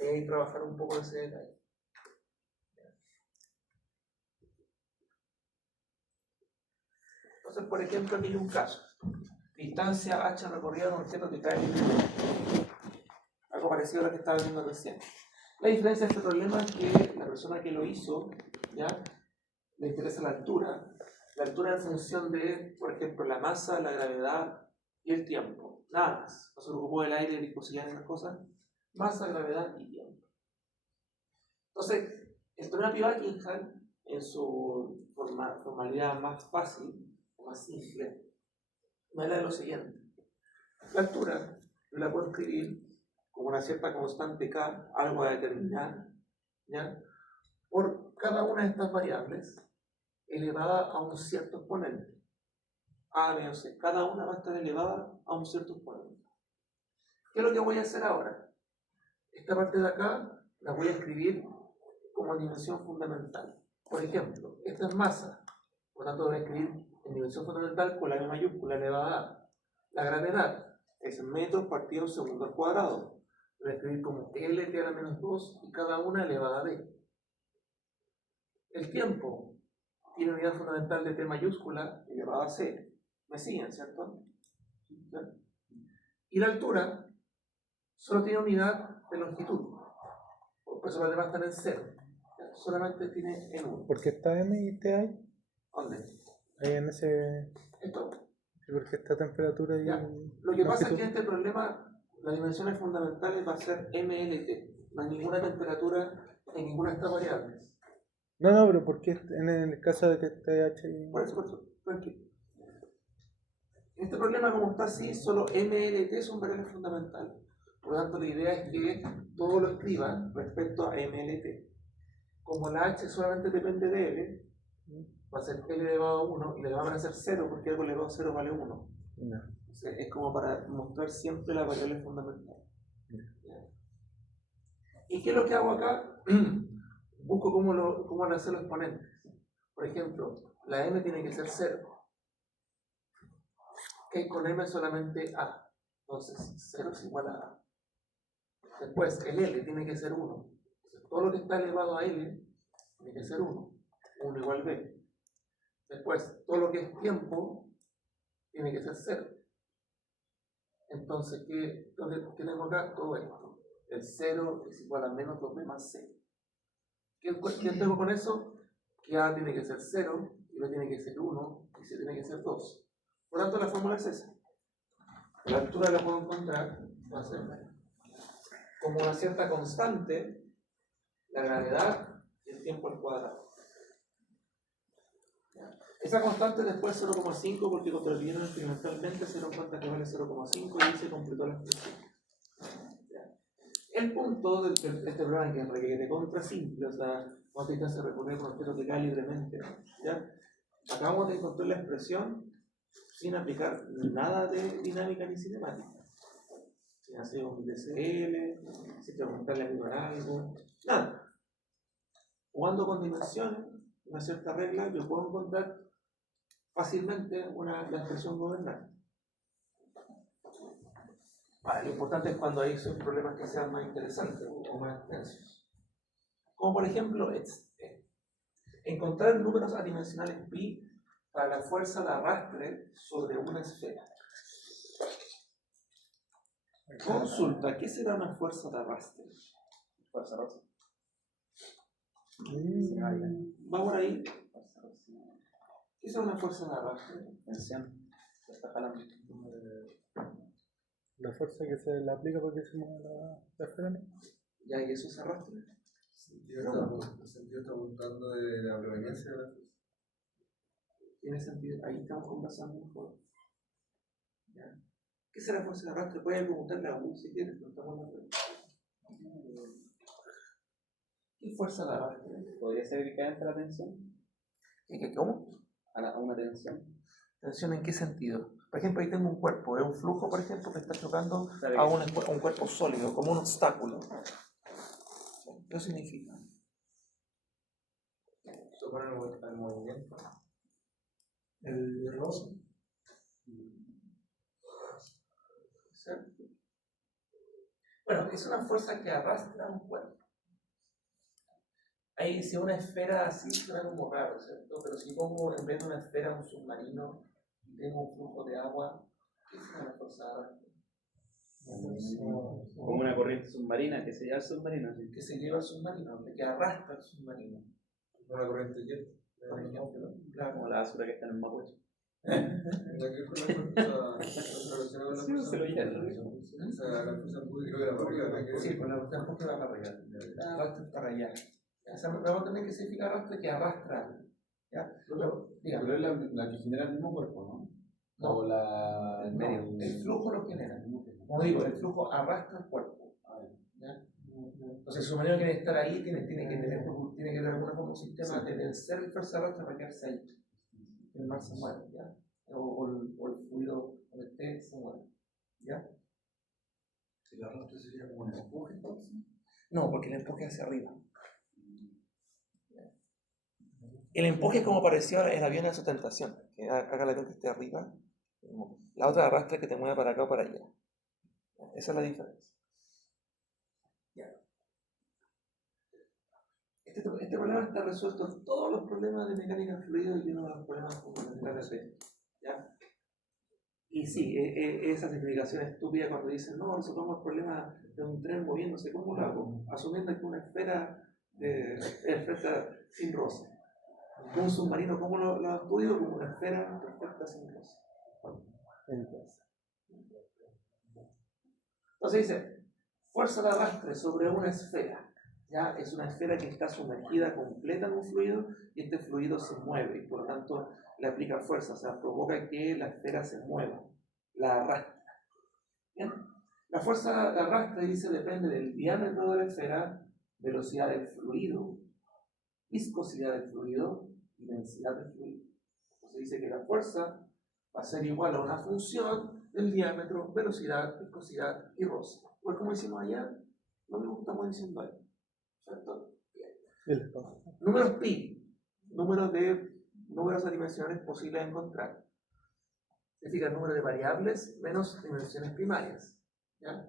Hay que trabajar un poco ese detalle. Entonces, por ejemplo, aquí hay un caso. Distancia h recorrida de un objeto que cae en el mundo. Algo parecido a lo que estaba viendo recién. La diferencia de este problema es que la persona que lo hizo, ¿ya?, le interesa la altura. La altura en función de, por ejemplo, la masa, la gravedad y el tiempo. Nada más. No se preocupó del aire, viscosidad y esas cosas. Masa, gravedad y tiempo. Entonces, el teorema Pi-Buckingham, en su formalidad más fácil, más simple, me habla de lo siguiente. La altura yo la puedo escribir como una cierta constante K, algo a determinar, ¿ya?, por cada una de estas variables elevada a un cierto exponente. A, B o C. Cada una va a estar elevada a un cierto exponente. ¿Qué es lo que voy a hacer ahora? Esta parte de acá la voy a escribir como dimensión fundamental. Por ejemplo, esta es masa. Por lo tanto, voy a escribir en dimensión fundamental con la M mayúscula elevada a. La gravedad es metros partido segundo al cuadrado. Voy a escribir como LT a la menos 2 y cada una elevada a B. El tiempo tiene unidad fundamental de T mayúscula elevada a C. ¿Me siguen, cierto? ¿Sí? Y la altura solo tiene unidad de longitud. Por eso las demás están en 0. Solamente tiene en 1. ¿Por qué está M y T ahí? ¿Dónde? Ahí en ese... Esto. ¿Y por qué esta temperatura y... Ya. Lo que pasa es que en este problema las dimensiones fundamentales va a ser M, L y T. No hay ninguna temperatura en ninguna de estas variables. No, pero ¿por qué en el caso de que esté H y... Por eso, tranquilo. En este problema, como está así, solo M, L y T son variables fundamentales. Por lo tanto, la idea es que todo lo escriba respecto a M, L y T. Como la H solamente depende de L, va a ser L elevado a 1 y le van a ser 0 porque algo elevado a 0 vale 1. No. Entonces, es como para mostrar siempre la variable fundamental. ¿Y qué es lo que hago acá? Busco cómo hacer los exponentes. Por ejemplo, la M tiene que ser 0. Que con M solamente A. Entonces, 0 es igual a A. Después, el L tiene que ser 1. Entonces, todo lo que está elevado a L tiene que ser 1. 1 igual B. Después, todo lo que es tiempo tiene que ser 0. Entonces, ¿qué tengo acá? Todo esto. El 0 es igual a menos 2B más C. ¿Qué tengo con eso? Que A tiene que ser 0, y B tiene que ser 1, y C tiene que ser 2. Por lo tanto, la fórmula es esa. La altura la puedo encontrar, va a ser como una cierta constante, la gravedad y el tiempo al cuadrado. Esa constante después 0,5 porque cuando lo vieron experimentalmente se dieron cuenta que vale 0,5 y se completó la expresión. El punto de este programa que es requiere contra simple, o sea, no te hace recurrir con objetos de K libremente, ¿ya? Acabamos de encontrar la expresión sin aplicar nada de dinámica ni cinemática. Sin hacer un DCL, sin preguntarle a mirar algo, nada. Jugando con dimensiones, una cierta regla, yo puedo encontrar fácilmente la expresión gobernante. Lo importante es cuando hay esos problemas que sean más interesantes o más extensos. Como por ejemplo, encontrar números adimensionales pi para la fuerza de arrastre sobre una esfera. Consulta, ¿qué será una fuerza de arrastre? Fuerza rosa. Va por ahí. ¿Qué será una fuerza de arrastre? Tensión. Se está jalando. La fuerza que se le aplica porque se mueve la esfera, ¿no? Ya, ¿y eso es arrastre? El sentido está apuntando de la preveniencia de la fuerza. Tiene sentido. Ahí estamos conversando mejor. ¿Ya? ¿Qué será fuerza de arrastre? Puedes preguntarle a uno si quieres, no estamos en la pregunta. ¿Qué fuerza de arrastre? ¿Podría ser equivalente a la tensión? ¿Cómo? A una tensión. ¿Tensión en qué sentido? Por ejemplo, ahí tengo un cuerpo, es un flujo, por ejemplo, que está chocando Sabe a que un cuerpo sólido, como un obstáculo. ¿Qué significa? Esto para el movimiento. El roce. ¿Cierto? Bueno, es una fuerza que arrastra un cuerpo. Ahí si una esfera así suena como raro, ¿cierto? Pero si pongo en vez de una esfera un submarino y tengo un flujo de agua, ¿qué es una fuerza de arrastre? como una corriente submarina que se lleva al submarino. ¿Sí? Que se lleva al submarino, que arrastra al submarino. Una corriente jet. Por ejemplo, Como claro. la basura que está en el Mapocho. Tendrá que ver con la fuerza relacionada con la Sí, fuerza. se lo lleva. O sea, la fuerza muy creo que la barriga, ¿no? Que- Sí, con la cuestión porque va para arriba. Arrastra para allá. Esa me va a tener que significar arrastre que arrastra. ¿Ya? Dígame. Pero es la que genera el mismo cuerpo, ¿no? No, O la. el medio. El flujo lo genera. Como digo, el flujo arrastra el cuerpo. ¿Ya? Entonces, el submarino quiere estar ahí, tiene que tener de alguna forma un sistema de vencer el fuerza de arrastre para quedarse ahí. El mar se mueve, ¿ya? O el fluido donde esté se mueve. ¿Ya? El arrastre sería como un empuje, entonces. No, porque el empuje es hacia arriba. El empuje es como pareció el avión de sustentación, que haga la avión que esté arriba. La otra arrastra que te mueve para acá o para allá. Esa es la diferencia. Ya. Este problema está resuelto en todos los problemas de mecánica fluida y uno de los problemas fundamentales de esto. ¿Ya? Y sí, esa simplificación estúpida cuando dicen, no, resolvamos el problema de un tren moviéndose, ¿cómo lo hago? Asumiendo que una esfera sin roce. Un submarino, ¿cómo lo estudio? Como una esfera perfecta sin roce. Entonces dice, fuerza de arrastre sobre una esfera. ¿Ya? Es una esfera que está sumergida completa en un fluido y este fluido se mueve y por lo tanto le aplica fuerza, o sea, provoca que la esfera se mueva, la arrastra. ¿Bien? La fuerza de arrastre, dice, depende del diámetro de la esfera, velocidad del fluido, viscosidad del fluido y densidad del fluido. Entonces dice que la fuerza va a ser igual a una función del diámetro, velocidad, viscosidad y roce. Pues como decimos allá, lo mismo que estamos diciendo ahí. ¿Cierto? Bien. Números pi, números de dimensiones posibles de encontrar. Significa el número de variables menos dimensiones primarias. ¿Ya?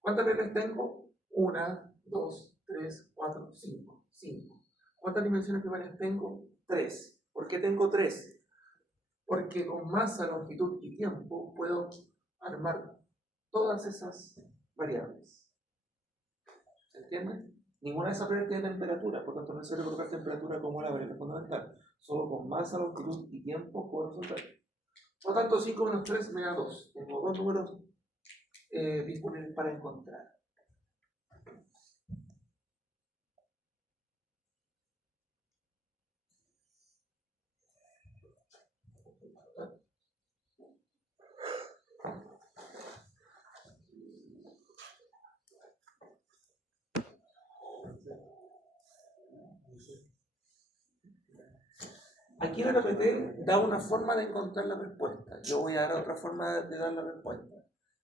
¿Cuántas variables tengo? 1, 2, 3, 4, 5. 5. ¿Cuántas dimensiones primarias tengo? 3. ¿Por qué tengo 3? Porque con masa, longitud y tiempo puedo armar todas esas variables. ¿Se entiende? Ninguna de esas variables tiene temperatura, por tanto no es necesario colocar temperatura como la variable fundamental. Solo con masa, longitud y tiempo puedo resolver. Por lo tanto, 5 menos 3 me da 2. Tengo dos números disponibles para encontrar. Aquí el RPT da una forma de encontrar la respuesta. Yo voy a dar otra forma de dar la respuesta.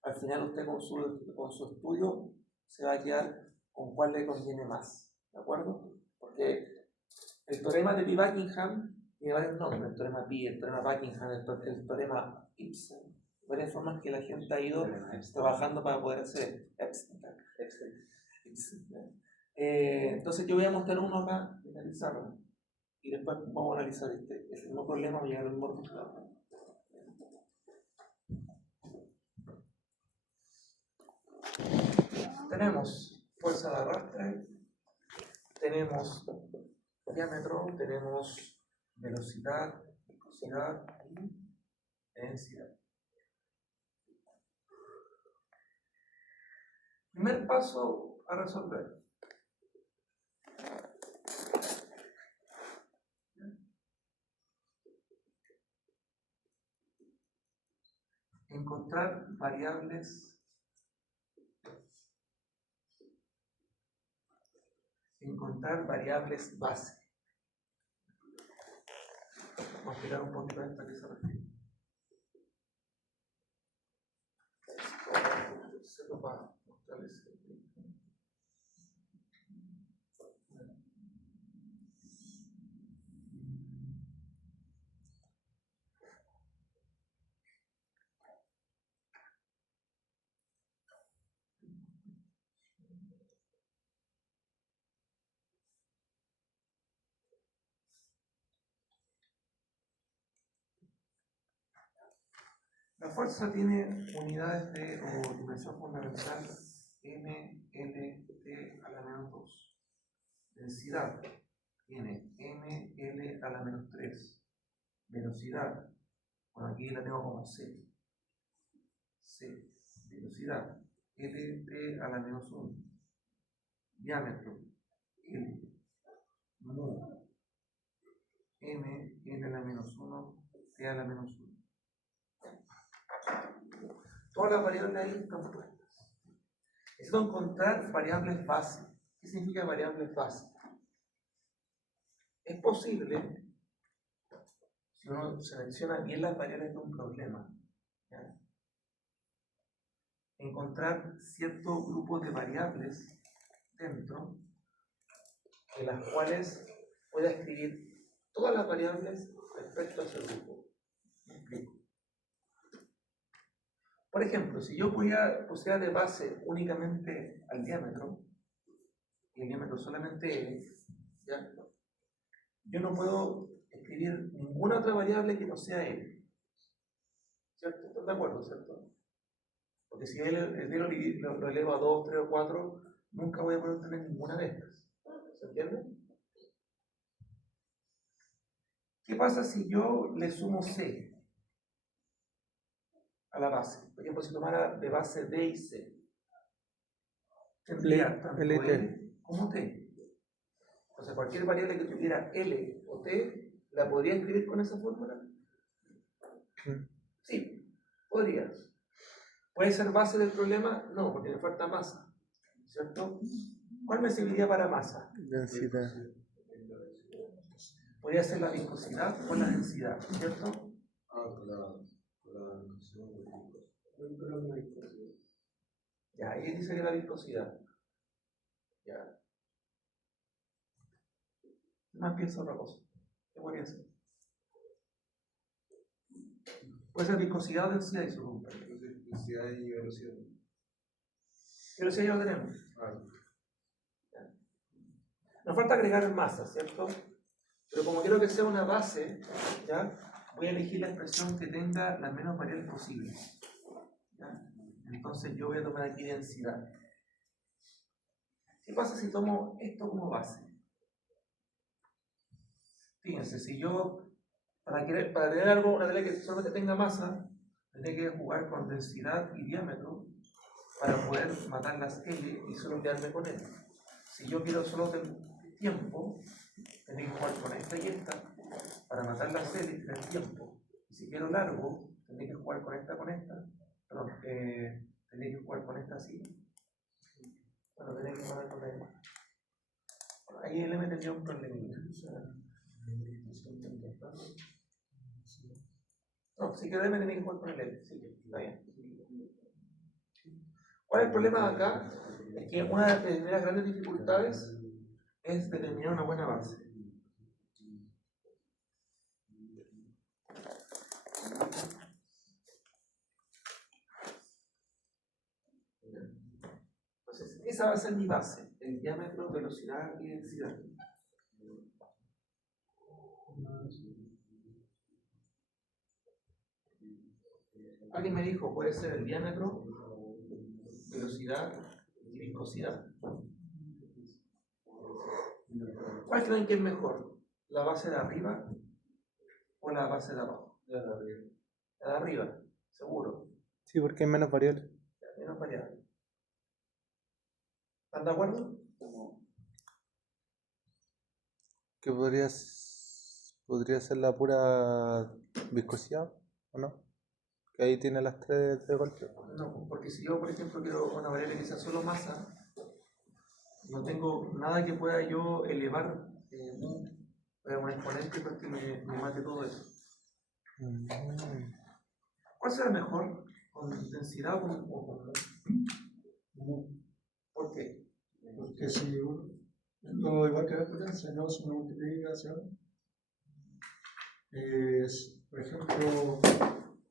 Al final usted con su estudio se va a quedar con cuál le conviene más. ¿De acuerdo? Porque el teorema de Pi-Buckingham tiene varios nombres. El teorema Pi, el teorema Buckingham, el teorema Ibsen. Varias formas que la gente ha ido trabajando para poder hacer Ibsen. Entonces yo voy a mostrar uno acá, finalizarlo. y después vamos a analizar este mismo problema y llegar al mismo resultado. Tenemos fuerza de arrastre, tenemos diámetro, tenemos velocidad, viscosidad y densidad. Primer paso a resolver. Encontrar variables base. Vamos a explicar un poquito esto a qué se refiere. Se lo va a mostrarles. La fuerza tiene unidades o dimensión fundamental M, L, T a la menos 2. Densidad tiene M, L a la menos 3. Velocidad, bueno, aquí la tengo como C. Velocidad, L, T a la menos 1. Diámetro, L, mu, M, L a la menos 1, T a la menos 1. Todas las variables ahí están puestas. Necesito encontrar variables base. ¿Qué significa variables base? Es posible, si uno selecciona bien las variables de un problema, ¿ya?, encontrar cierto grupo de variables dentro de las cuales pueda escribir todas las variables respecto a ese grupo. ¿Me explico? Por ejemplo, si yo pusiera de base únicamente al diámetro, y el diámetro solamente L, ¿ya?, yo no puedo escribir ninguna otra variable que no sea L. ¿Cierto? ¿Están de acuerdo, cierto? Porque si L lo elevo a 2, 3 o 4, nunca voy a poder tener ninguna de estas. ¿Se entiende? ¿Qué pasa si yo le sumo C a la base? Por ejemplo, si tomara de base D y C, tendría tanto L como T. Entonces, cualquier variable que tuviera L o T, ¿la podría escribir con esa fórmula? Sí, podría. ¿Puede ser base del problema? No, porque me falta masa. ¿Cierto? ¿Cuál me serviría para masa? Densidad. Podría ser la viscosidad o la densidad, ¿cierto? Ya, ahí dice que la viscosidad. Ya. Más pienso otra cosa. ¿Qué podría ser? Puede ser viscosidad o densidad y su rumbo. Densidad y velocidad. Velocidad ya lo tenemos. Ya. Nos falta agregar masa, ¿cierto? Pero como quiero que sea una base, ¿ya?, voy a elegir la expresión que tenga las menos variables posibles. ¿Ya? Entonces yo voy a tomar aquí densidad. ¿Qué pasa si tomo esto como base? Fíjense, si yo, para tener algo, una tela que solamente tenga masa, tendré que jugar con densidad y diámetro para poder matar las L y solo quedarme con L. Si yo quiero solo tiempo, tendré que jugar con esta y esta para matar las L y tener tiempo. Y si quiero largo, tendré que jugar con esta, perdón, tendré que jugar con esta así. Bueno, tendré que jugar con esta. Bueno, ahí L me tendría un problemita. No, si quiero me tendré que jugar con el L. Sí, está bien. ¿Cuál es el problema acá? Es que una de las primeras grandes dificultades es determinar una buena base. Entonces, esa va a ser mi base, el diámetro, velocidad y densidad. Alguien me dijo, puede ser el diámetro, velocidad y viscosidad. ¿Cuál creen que es mejor? ¿La base de arriba o la base de abajo? La de arriba, seguro. Sí, porque hay menos variables. Menos variable. ¿Están de acuerdo? Que podría ser la pura viscosidad, ¿o no? Que ahí tiene las tres de golpe. No, porque si yo, por ejemplo, quiero una variable que sea solo masa, no tengo nada que pueda yo elevar un exponente porque me mate todo eso. ¿Cuál será mejor? ¿Con densidad o con ¿Por qué? Porque si esto igual que la potencia, no es una multiplicación, por ejemplo,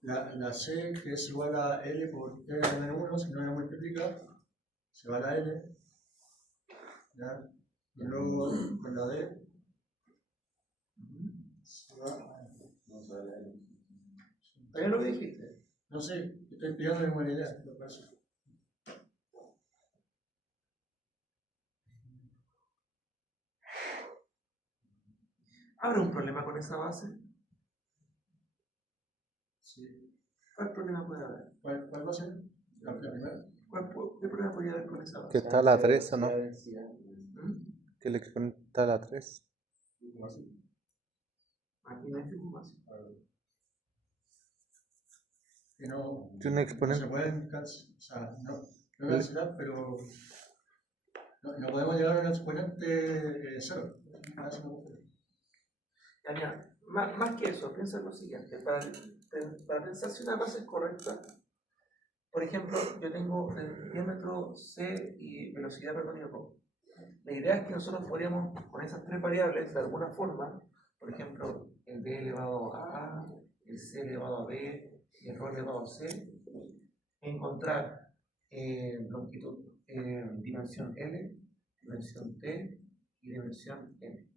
la C, que es igual a L por T menos 1, si no la multiplica, se va a la L, ¿ya? Y luego con la D, se va a... ¿Está bien lo que dijiste? No sé, estoy explicando de buena idea, lo que pasa. ¿Habrá un problema con esa base? Sí. ¿Cuál problema puede haber? ¿Cuál va a ser? La primera. ¿Qué problema podría haber con esa Que base? está a la 3, ¿o no? ¿Mm? Que el exponente está a la 3. Aquí no hay información. Que no, Que un no exponente. se pueden no cancelar, pero no podemos llegar a un exponente cero. Eso no puede. Ya, mira, más que eso, piensa en lo siguiente. Para pensar si una base es correcta, por ejemplo, yo tengo el diámetro C y velocidad, perdón, y rho. La idea es que nosotros podríamos, con esas tres variables, de alguna forma, por ejemplo, el B elevado a A, el C elevado a B y el rho elevado a C, encontrar longitud, dimensión L, dimensión T y dimensión M.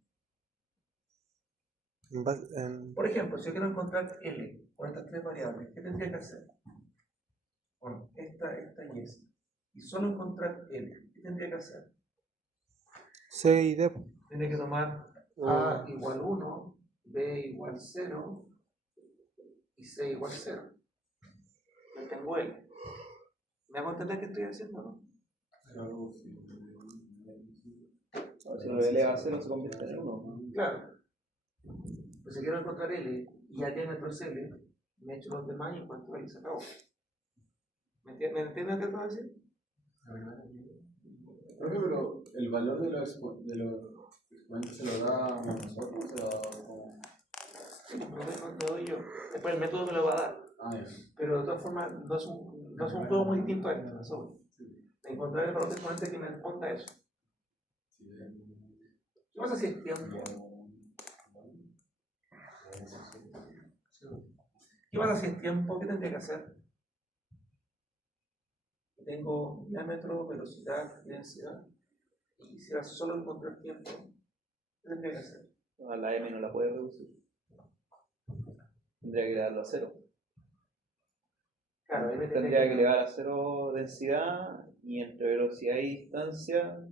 Por ejemplo, si yo quiero encontrar L con estas tres variables, ¿qué tendría que hacer? Con esta y esta. Y solo encontrar L, ¿qué tendría que hacer? C y D. Tiene que tomar A igual 1, B igual 0 y C igual 0. Yo tengo L. ¿Me hago entender qué estoy haciendo, no? Si lo eleva a 0 se convierte en 1. Claro. Pues si quiero encontrar L y el diámetro es L, me echo los demás y encuentro L y se acabó. ¿Me entienden lo que acabo de decir? Pero el valor de los exponentes se lo da a nosotros, se lo da como... Sí, lo doy yo. Después el método me lo va a dar. Pero de todas formas, no es un juego muy distinto a esto. Eso. Encontrar el valor de exponente que me responda a eso. ¿Qué pasa si es tiempo? ¿Qué pasa si es tiempo? ¿Qué tendría que hacer? Tengo diámetro, velocidad y densidad. Y quisiera solo encontrar tiempo. ¿Qué tendría que hacer? A la M no la puede reducir. Tendría que darlo a 0. Claro, M Tendría que elevar a 0 densidad y entre velocidad y distancia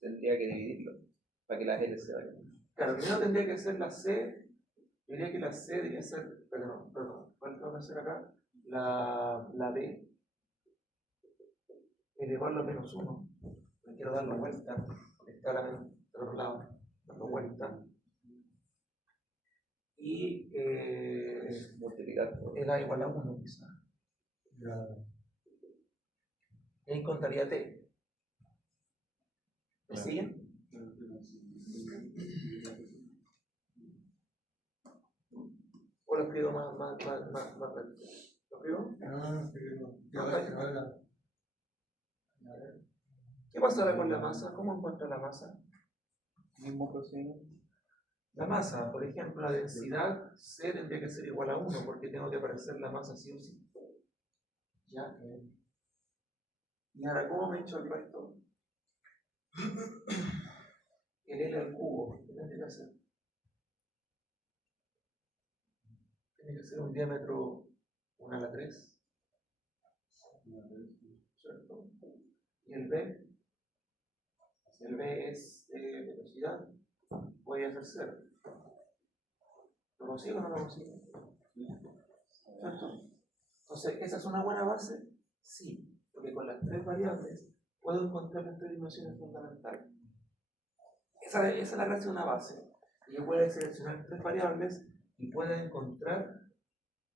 tendría que dividirlo para que la L se vaya. Claro, primero tendría que ser la C. Yo diría que la C debería ser, perdón, ¿cuál tengo que hacer acá? La B, elevarlo a menos 1. Me quiero dar la vuelta, está la del otro lado, darlo vuelta. Y multiplicar por el A igual a 1, quizás. Y ahí contaría T. ¿Me siguen? ¿O lo escribo más rápido? ¿Lo escribo? ¿Qué pasa ahora con la masa? ¿Cómo encuentro la masa? mismo procedimiento. La masa, por ejemplo, la densidad C tendría que ser igual a 1 porque tengo que aparecer la masa sí o sí. ¿Ya? Y ahora, ¿cómo me he hecho el resto? el L al cubo, ¿qué tiene que hacer? Tiene que ser un diámetro 1 a la 3, ¿cierto? Y el B es velocidad, podría ser 0. ¿Lo consigo o no lo consigo? ¿Cierto? Entonces, ¿esa es una buena base? Sí, porque con las 3 variables puedo encontrar las 3 dimensiones fundamentales. Esa es la gracia de una base. Y yo puedo seleccionar 3 variables y puedo encontrar,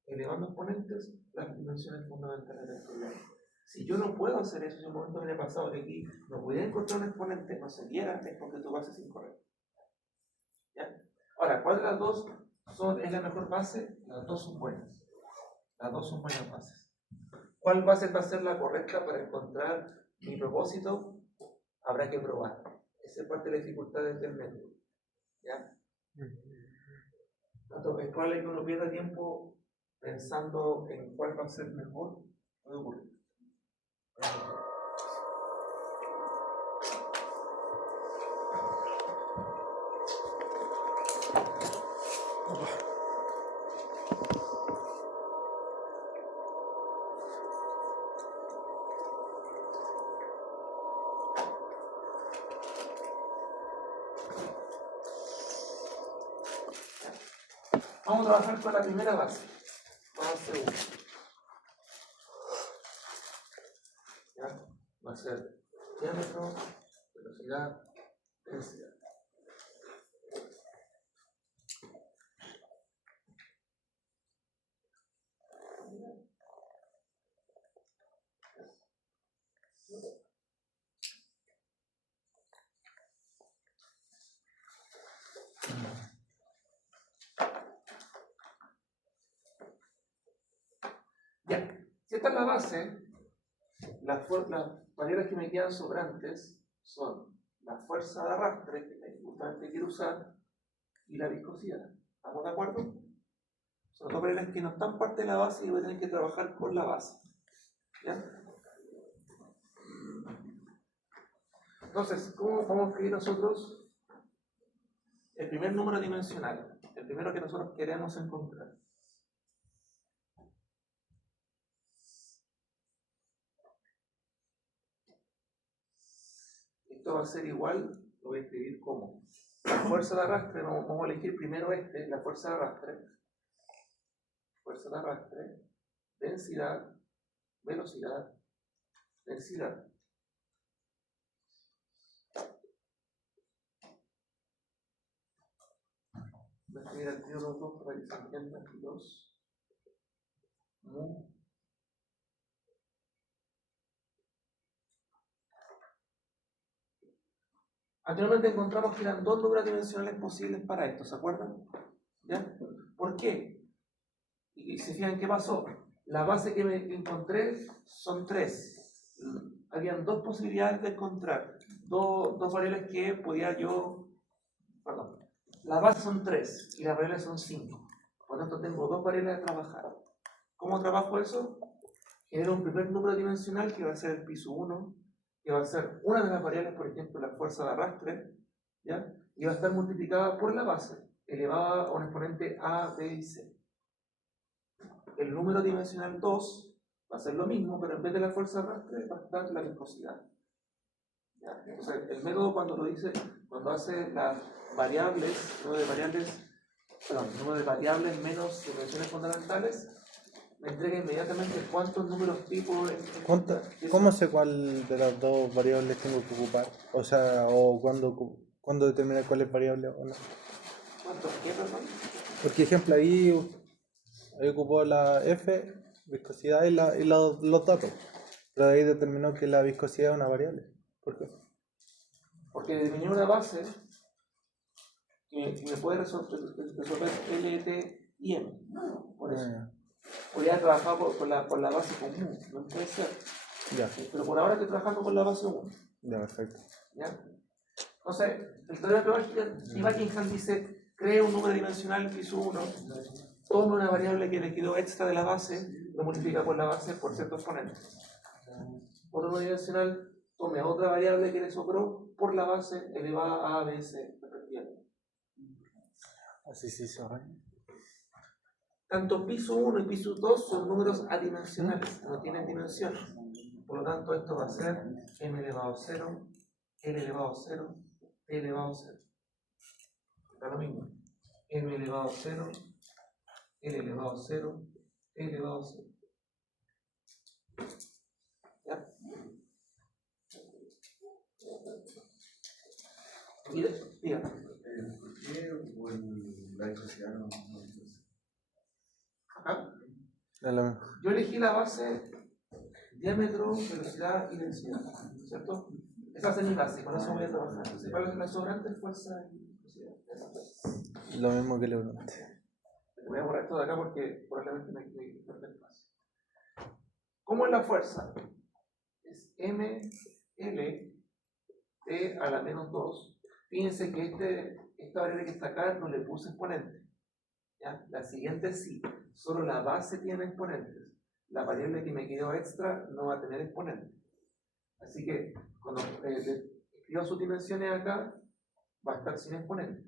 elevando exponentes, las dimensiones fundamentales del problema. Si yo no puedo hacer eso, si un momento me ha pasado que aquí no pudiera encontrar un exponente, no se diera, es porque tu base es incorrecta. ¿Ya? Ahora, ¿cuál de las dos es la mejor base? Las dos son buenas. Las dos son buenas bases. ¿Cuál base va a ser la correcta para encontrar mi propósito? Habrá que probar. Esa es parte de la dificultad del método. ¿Ya? Entonces, es probable que uno pierda tiempo pensando en cuál va a ser mejor. Puede ocurrir. Vamos a trabajar con la primera base. Base 1. ¿Ya? Va a ser diámetro, velocidad, densidad. Ya, si esta es la base, las variables que me quedan sobrantes son la fuerza de arrastre, que justamente quiero usar, y la viscosidad. ¿Estamos de acuerdo? Son dos variables que no están parte de la base y voy a tener que trabajar con la base. ¿Ya? Entonces, ¿cómo vamos a escribir nosotros el primer número dimensional? El primero que nosotros queremos encontrar. Esto va a ser igual, lo voy a escribir como la fuerza de arrastre, vamos a elegir primero la fuerza de arrastre, densidad, velocidad, densidad. Voy a escribir al tiro los dos para que se entiendan los mu. Anteriormente encontramos que eran dos números dimensionales posibles para esto, ¿se acuerdan? ¿Ya? ¿Por qué? Y se fijan qué pasó. La base que me encontré son 3. Habían 2 posibilidades de encontrar, dos variables que podía yo. Perdón. Las bases son 3 y las variables son 5. Por lo tanto, tengo 2 variables a trabajar. ¿Cómo trabajo eso? Genero un primer número dimensional que va a ser el piso 1. Que va a ser una de las variables, por ejemplo, la fuerza de arrastre, ¿ya? Y va a estar multiplicada por la base, elevada a un exponente A, B y C. El número dimensional 2 va a ser lo mismo, pero en vez de la fuerza de arrastre va a estar la viscosidad. ¿Ya? Entonces, el método cuando hace las variables, número de variables menos dimensiones fundamentales, me entrega inmediatamente cuántos números pi puedo encontrar. ¿Cómo sé cuál de las dos variables tengo que ocupar? O sea, o cuándo determinar cuál es variable o no. ¿Cuántos qué, perdón? Por ejemplo, ahí ocupó la F, viscosidad y los datos. Pero ahí determinó que la viscosidad es una variable. ¿Por qué? Porque determiné una base que me puede resolver LT y M. Por eso. Podría trabajar por la base común, no puede ser. Ya. Pero por ahora estoy trabajando con la base 1. Ya, perfecto. ¿Ya? Entonces, el teorema de Buckingham dice, crea un número dimensional piso 1, toma una variable que le quedó extra de la base, lo multiplica por la base por cierto exponente. Otro número dimensional, tome otra variable que le sobró por la base elevada a B, C, respectivamente. Así se hizo, ¿eh? Tanto piso 1 y piso 2 son números adimensionales, no tienen dimensión. Por lo tanto, esto va a ser m elevado a 0, l elevado a 0, t elevado a 0. Da lo mismo. m elevado a 0, l elevado a 0, t elevado a 0. ¿Ya? Dígame. ¿Por qué o la electricidad no Acá. Es lo mismo. Yo elegí la base diámetro, velocidad y densidad, ¿cierto? Esa es mi base, con eso voy a trabajar. Entonces, ¿cuál es la sobrante? Fuerza y velocidad. Lo mismo que el Euromate. Voy a borrar esto de acá porque probablemente me pierda el espacio. ¿Cómo es la fuerza? Es m, l, t a la menos 2. Fíjense que esta variable que está acá no le puse exponente. ¿Ya? La siguiente sí, solo la base tiene exponentes. La variable que me quedó extra no va a tener exponente. Así que cuando escriba sus dimensiones acá, va a estar sin exponente.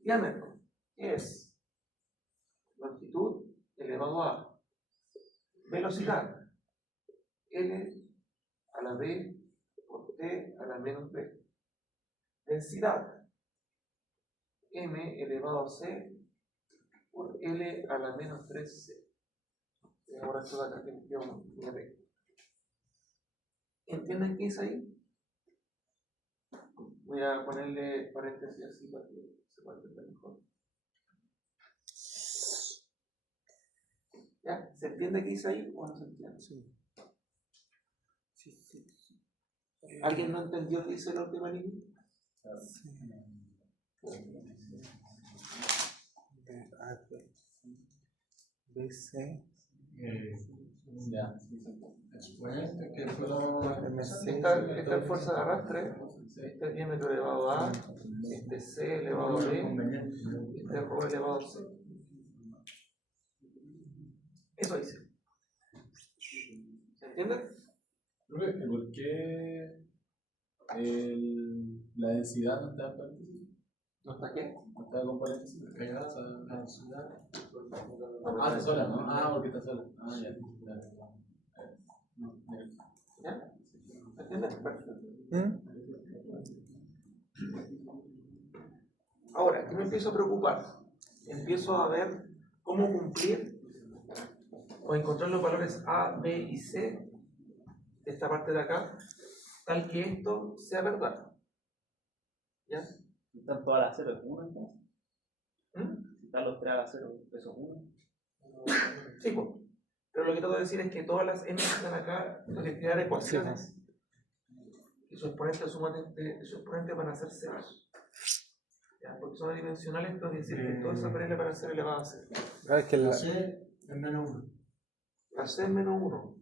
Diámetro, ¿qué es? Longitud elevado a. Velocidad, L a la B por T a la menos B. Densidad, M elevado a C por L a la menos 3C. Ahora esto de acá que yo me arreglo. ¿Entienden qué es ahí? Voy a ponerle paréntesis así para que se pueda entender mejor. ¿Ya? ¿Se entiende qué dice ahí o no se entiende? Sí. ¿Alguien no entendió qué dice la última línea? BC. Ya. Exponente que fue MC. Esta es fuerza de arrastre, este es diámetro elevado a A, este es C elevado a B, este es ρ elevado a C. Eso dice. ¿Se entiende? ¿Por qué la densidad no está en paréntesis? ¿No está qué? ¿No está con paréntesis? la densidad. Ah, está sola, ¿no? Ah, porque está sola. Ah, ya. ¿Ya? ¿Se entiende? Perfecto. Ahora, ¿qué me empiezo a preocupar? Empiezo a ver cómo cumplir o encontrar los valores A, B y C de esta parte de acá, tal que esto sea verdad. ¿Ya? ¿Están todas las 0 es 1 entonces? ¿Mm? Si están los 3 a la 0, eso es 1. Sí, pues. Pero lo que trato de decir es que todas las n que están acá, tengo que crear ecuaciones y sus exponentes van a ser ceros. ¿Ya? Porque son adimensionales, tengo que decir que todas esas variables van a ser elevadas a cero. Ah, es que La C es menos 1. La C es menos 1.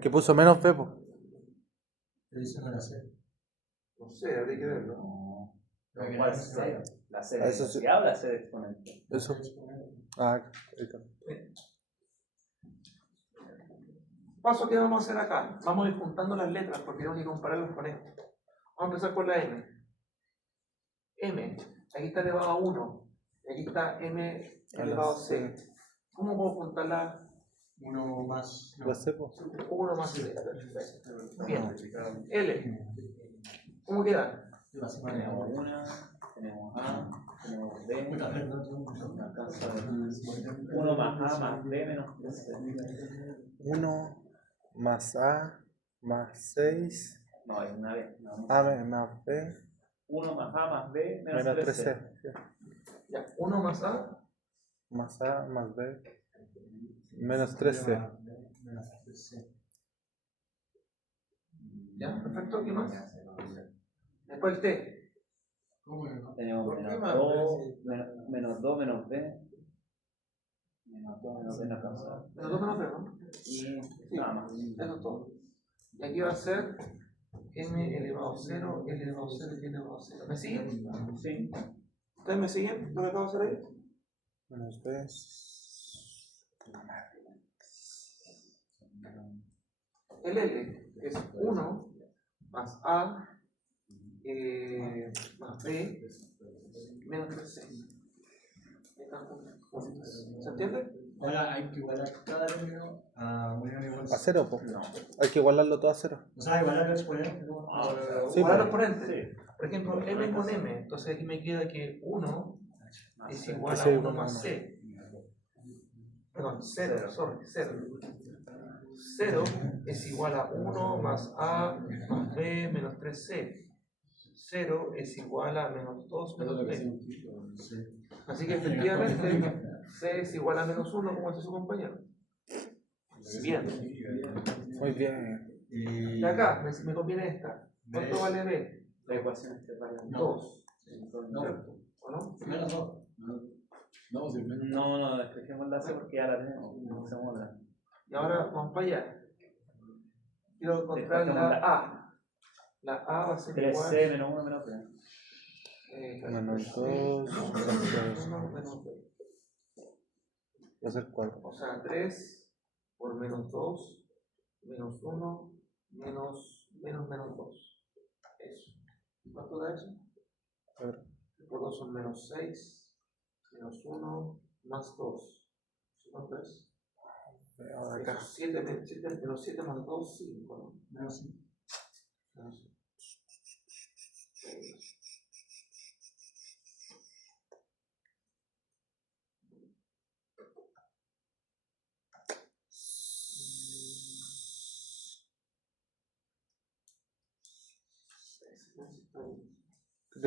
que puso menos B, pues. ¿Qué dice con la C? No sé, habría que verlo. ¿Cuál es C? ¿La C de Eso sí. densidad o la C de exponente? Eso. Ah, ahí está. Paso que vamos a hacer acá. Vamos a ir juntando las letras porque tenemos que compararlas con esto. Vamos a empezar por la M. M, aquí está elevado a 1. Aquí está M elevado a C. ¿Cómo puedo juntarla? 1 más. No. La C, pues. 1 más C. Perfecto. Bien. L. ¿Cómo queda? Tenemos 1, tenemos A, tenemos B, Muchas veces no no alcanza a ver. 1 más A más B menos 3C. 1 más A más 6. No, es una B. No. A más B 1 más A más B menos menos 3C. 3C. Ya. 1 más A. Más A más B menos 3C. Menos 3C. Ya. Perfecto. ¿Qué más? Después el T. ¿Cómo no? Tenemos ¿Por qué menos más 2, menos 2 menos B. Menos 2 menos B no alcanza. Menos 2 menos 3, ¿no? Y nada más. Eso es todo. Y aquí va a ser m elevado a 0, l elevado a 0 y t elevado a 0. ¿Me siguen? Sí. ¿Ustedes me siguen lo que acabo de hacer ahí? Menos B. el L es 1 más A más B menos 3C. ¿Se entiende? Ahora hay que igualar cada término a unión igual. A cero, pues. No. Hay que igualarlo todo a cero. O sea, igualar el exponente, ¿no? Sí, Igual pues. exponente. Por ejemplo, M con M. Entonces aquí me queda que 1 es igual a Sí, 1 igual a más uno. C. Perdón, 0, sorry, 0. 0 es igual a 1 más A más B menos 3C. 0 es igual a menos 2 menos B. Así que efectivamente C es igual a menos 1 como dice su compañero. Bien. Muy bien. Y acá me conviene esta. ¿Cuánto vale B? La ecuación entre variables. 2. No, ¿O no? Menos 2. no, si menos. No, despejemos la C porque ya la tenemos. Usemos la. Y ahora vamos para allá. Quiero encontrar la A. La A va a ser 3C igual menos 1 menos 3. Menos 2, menos 1 menos B. va a ser 4. O sea, 3 por menos 2 menos 1 menos 2. Eso. ¿Cuánto da eso? A ver. Por 2 son menos 6 menos 1 más 2. ¿Cuánto es? Ahora acá. 7 menos 7 más 2, 5, ¿no? Menos 5. Menos 5.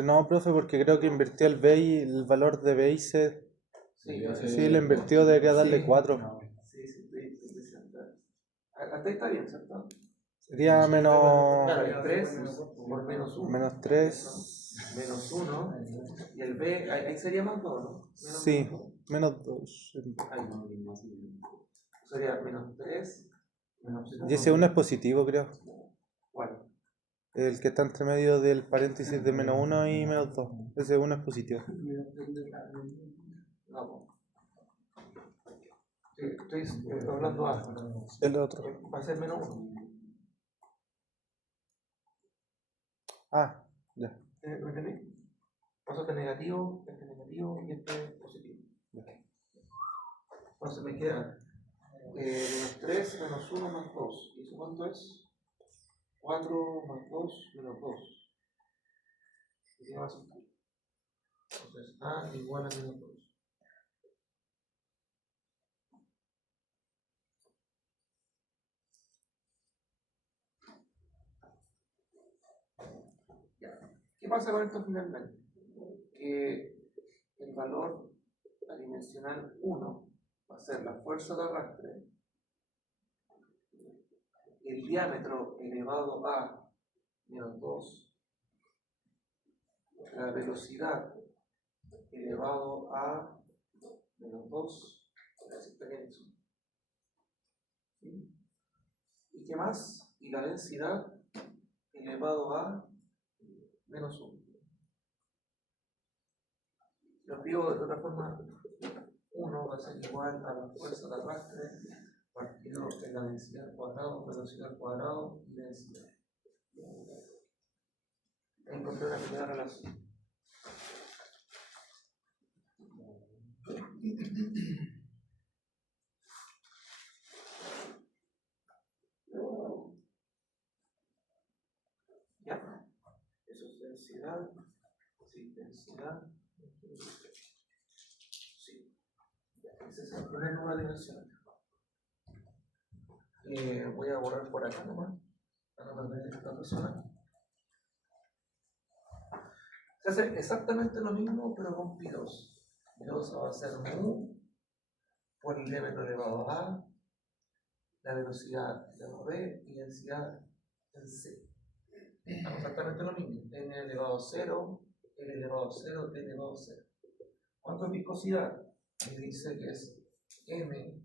No, profe, porque creo que invirtió el B y el valor de B y C. Sí, Sí, le invirtió, debería darle Sí. 4. sí, estoy presente. Hasta ahí está bien, ¿cierto? Sería menos, Claro, 3 por menos 1. menos 3. Menos 1. Y el B, ahí sería más 2, ¿no? Menos Sí, dos. menos 2. Ahí. Sería menos 3. Menos 1. Y ese 1 es positivo, creo. ¿Cuál? El que está entre medio del paréntesis de menos 1 y menos 2. Ese 1 es positivo. No. Estoy hablando A. El otro. Va a ser menos 1. Ah, ya. ¿Me entendí? Paso este negativo y este positivo. Entonces me queda menos 3 menos 1 más 2. ¿Y eso cuánto es? 4 más 2 menos 2. ¿Y qué va a ser? Entonces A igual a menos 2. ¿Qué pasa con esto finalmente? Que el valor adimensional 1 va a ser la fuerza de arrastre, el diámetro elevado a menos 2, la velocidad elevado a menos 2, ¿sí? ¿Y qué más? Y la densidad elevado a menos 1. Lo escribo de otra forma, 1 va a ser igual a la fuerza de arrastre partido en la densidad al cuadrado, velocidad al cuadrado y densidad. Encontré una primera relación. ¿Ya? Eso es densidad. Sí, densidad. Sí. Ese es el primer número dimensional. Voy a borrar por acá nomás, para no perder esta persona. Se hace exactamente lo mismo, pero con pi2. Pi2 va a ser mu por el diámetro elevado a A, la velocidad elevado a B y densidad en C. Exactamente lo mismo. N elevado a 0, L elevado a 0, T elevado a 0. ¿Cuánto es viscosidad? Me dice que es M,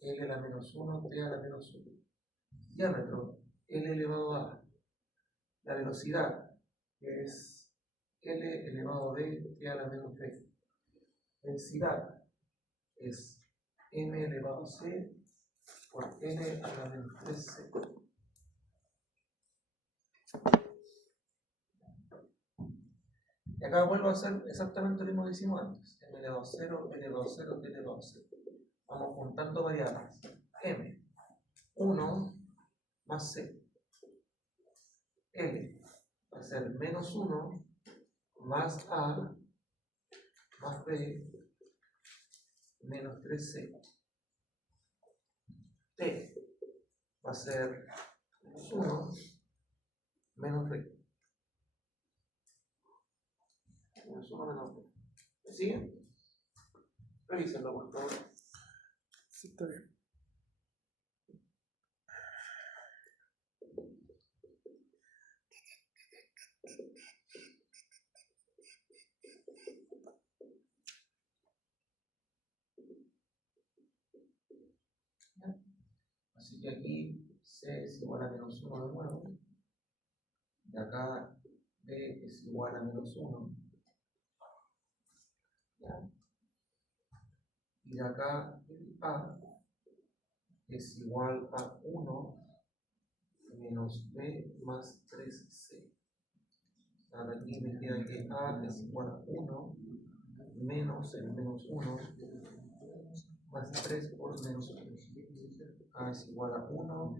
L a la menos 1, T a la menos 1. Diámetro, L elevado a A. La velocidad, que es L elevado a B, T a la menos B. Densidad, es M elevado a C, por L a la menos 3C. Y acá vuelvo a hacer exactamente lo mismo que hicimos antes. M elevado a 0, L elevado a 0, T elevado a 0. Vamos juntando variables. M, 1 más C. L va a ser menos 1 más A más B menos 3C. T va a ser menos 1 menos B. Menos 1 menos B. ¿Me siguen? Revísenlo, por favor. Sí, está bien. Así que aquí C es igual a menos 1 de nuevo. De acá B es igual a menos 1. ¿Ya? Y de acá el A es igual a 1 menos B más 3C. Ahora aquí me queda que A es igual a 1 menos el menos 1 más 3 por menos 1. A es igual a 1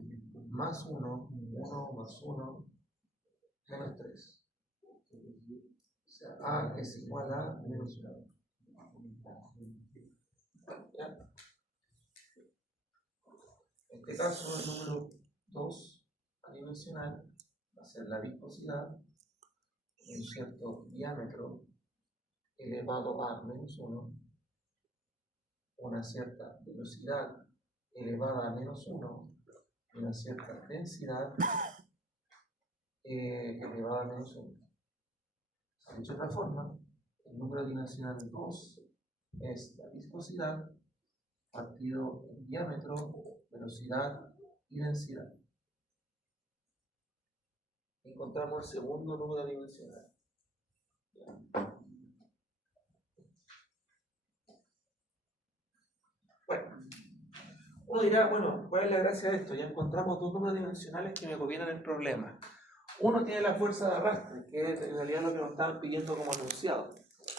más 1, 1 más 1 menos 3. O sea, A es igual a menos 1. ¿Ya? En este caso, el número 2 adimensional va a ser la viscosidad en un cierto diámetro elevado a menos 1, una cierta velocidad elevada a menos 1, una cierta densidad elevada a menos 1. Dicho de otra forma, el número dimensional 2 es la viscosidad partido en diámetro, velocidad y densidad. Encontramos el segundo número dimensional. Bueno, uno dirá, bueno, ¿cuál es la gracia de esto? Ya encontramos dos números dimensionales que me gobiernan el problema. Uno tiene la fuerza de arrastre, que es en realidad lo que nos estaban pidiendo como anunciado,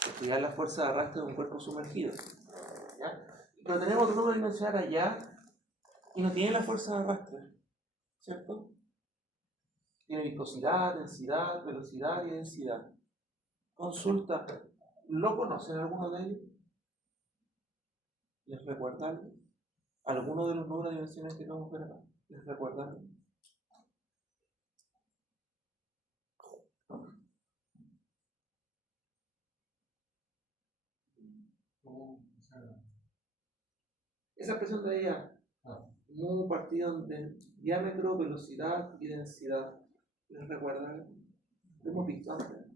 estudiar la fuerza de arrastre de un cuerpo sumergido. ¿Ya? Pero tenemos otro número dimensional allá y no tiene la fuerza de arrastre, ¿cierto? Tiene viscosidad, densidad, velocidad y densidad. Consulta, ¿lo conocen alguno de ellos? ¿Les recuerdan alguno de los números dimensionales que vamos a ver acá? ¿Les recuerdan? Esa expresión de allá, mu partido de diámetro, velocidad y densidad. ¿Les recuerdan? Lo hemos visto antes.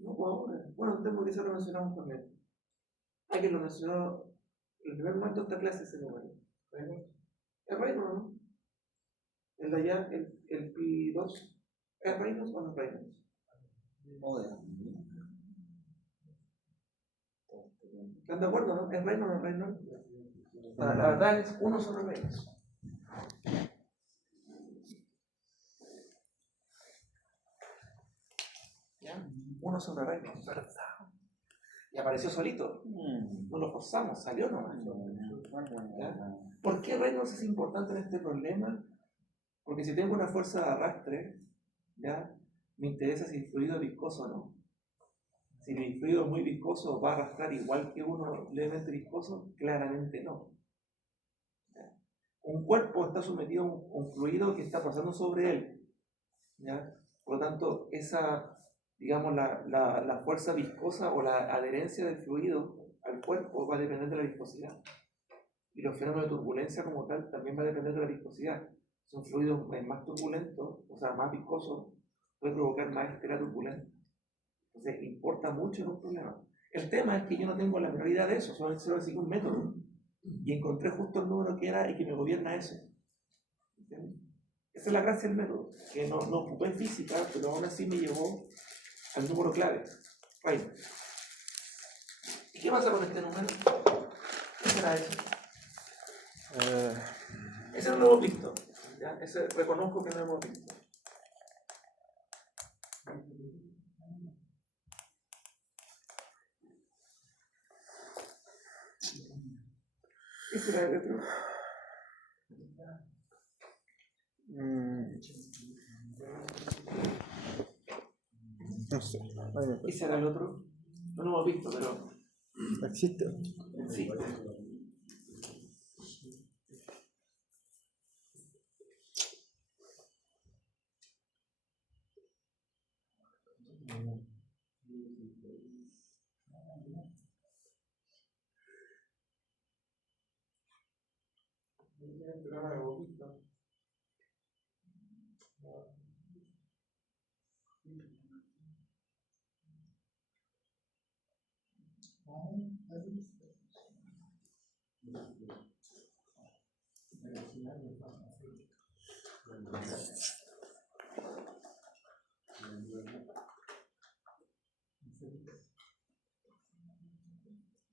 No, bueno, tengo que eso lo mencionamos también. Hay que lo mencionó el primer momento de esta clase ese número. ¿Es Reynolds, no? El de allá, el Pi2. ¿Es Reynolds o no es Reynolds? ¿Están de acuerdo, no? ¿Es Reynolds o no es Reynolds? La verdad es 1 sobre Reynolds. ¿Ya? 1 sobre Reynolds, ¿verdad? Y apareció solito. No lo forzamos, salió nomás. ¿Ya? ¿Por qué Reynolds es importante en este problema? Porque si tengo una fuerza de arrastre, ¿ya? Me interesa si el fluido es viscoso o no. Si el fluido es muy viscoso, ¿va a arrastrar igual que uno levemente viscoso? Claramente no. ¿Ya? Un cuerpo está sometido a un fluido que está pasando sobre él. ¿Ya? Por lo tanto, esa, digamos, la fuerza viscosa o la adherencia del fluido al cuerpo va a depender de la viscosidad. Y los fenómenos de turbulencia como tal también va a depender de la viscosidad. Si un fluido es más turbulento, o sea, más viscoso, puede provocar más estela turbulenta. Entonces, importa mucho en un problema. El tema es que yo no tengo la menor idea de eso, solamente se lo sigo un método. Y encontré justo el número que era y que me gobierna eso. ¿Entiendes? Esa es la gracia del método, que no ocupé física, pero aún así me llevó al número clave. Right. ¿Y qué pasa con este número? ¿Qué será eso? Ese no lo hemos visto. ¿Ya? Ese reconozco que no lo hemos visto. ¿Qué será el otro? No sé. ¿Qué será el otro? No lo hemos visto, pero ¿Existe? sí.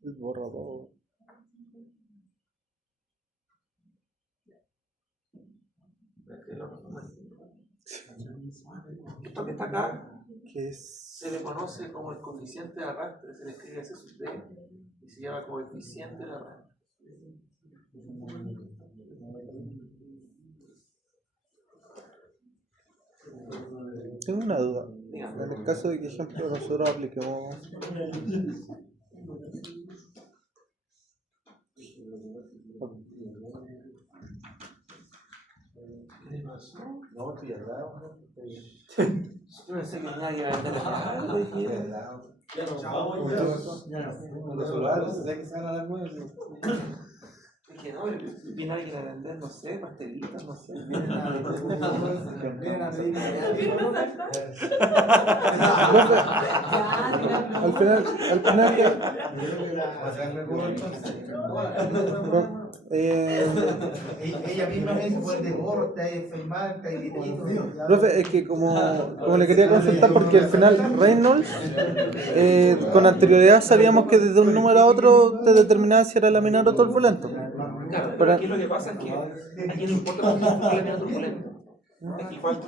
El borrador. Esto que está acá ¿Qué es? se le conoce como el coeficiente de arrastre, se le escribe S sub D y se llama coeficiente de arrastre. Tengo una duda. Dígame. En el caso de que, ejemplo, nosotros apliquemos No, estoy al lado. Yo pensé que nadie iba a vender la Ya no vamos, los celulares, ¿sabes que se van a dar nueve? Dije, no, viene alguien a vender, no sé, pastelitos, no sé. Vienen a pedir. al final Ella misma me dice, pues de gorro, te hay enfermar, te hay gritito. profe, es que como le quería consultar porque al final Reynolds con anterioridad sabíamos que desde un número a otro te determinaba si era laminar o turbulento. Claro, pero aquí lo que pasa es que aquí no importa cuánto es el laminar turbulento.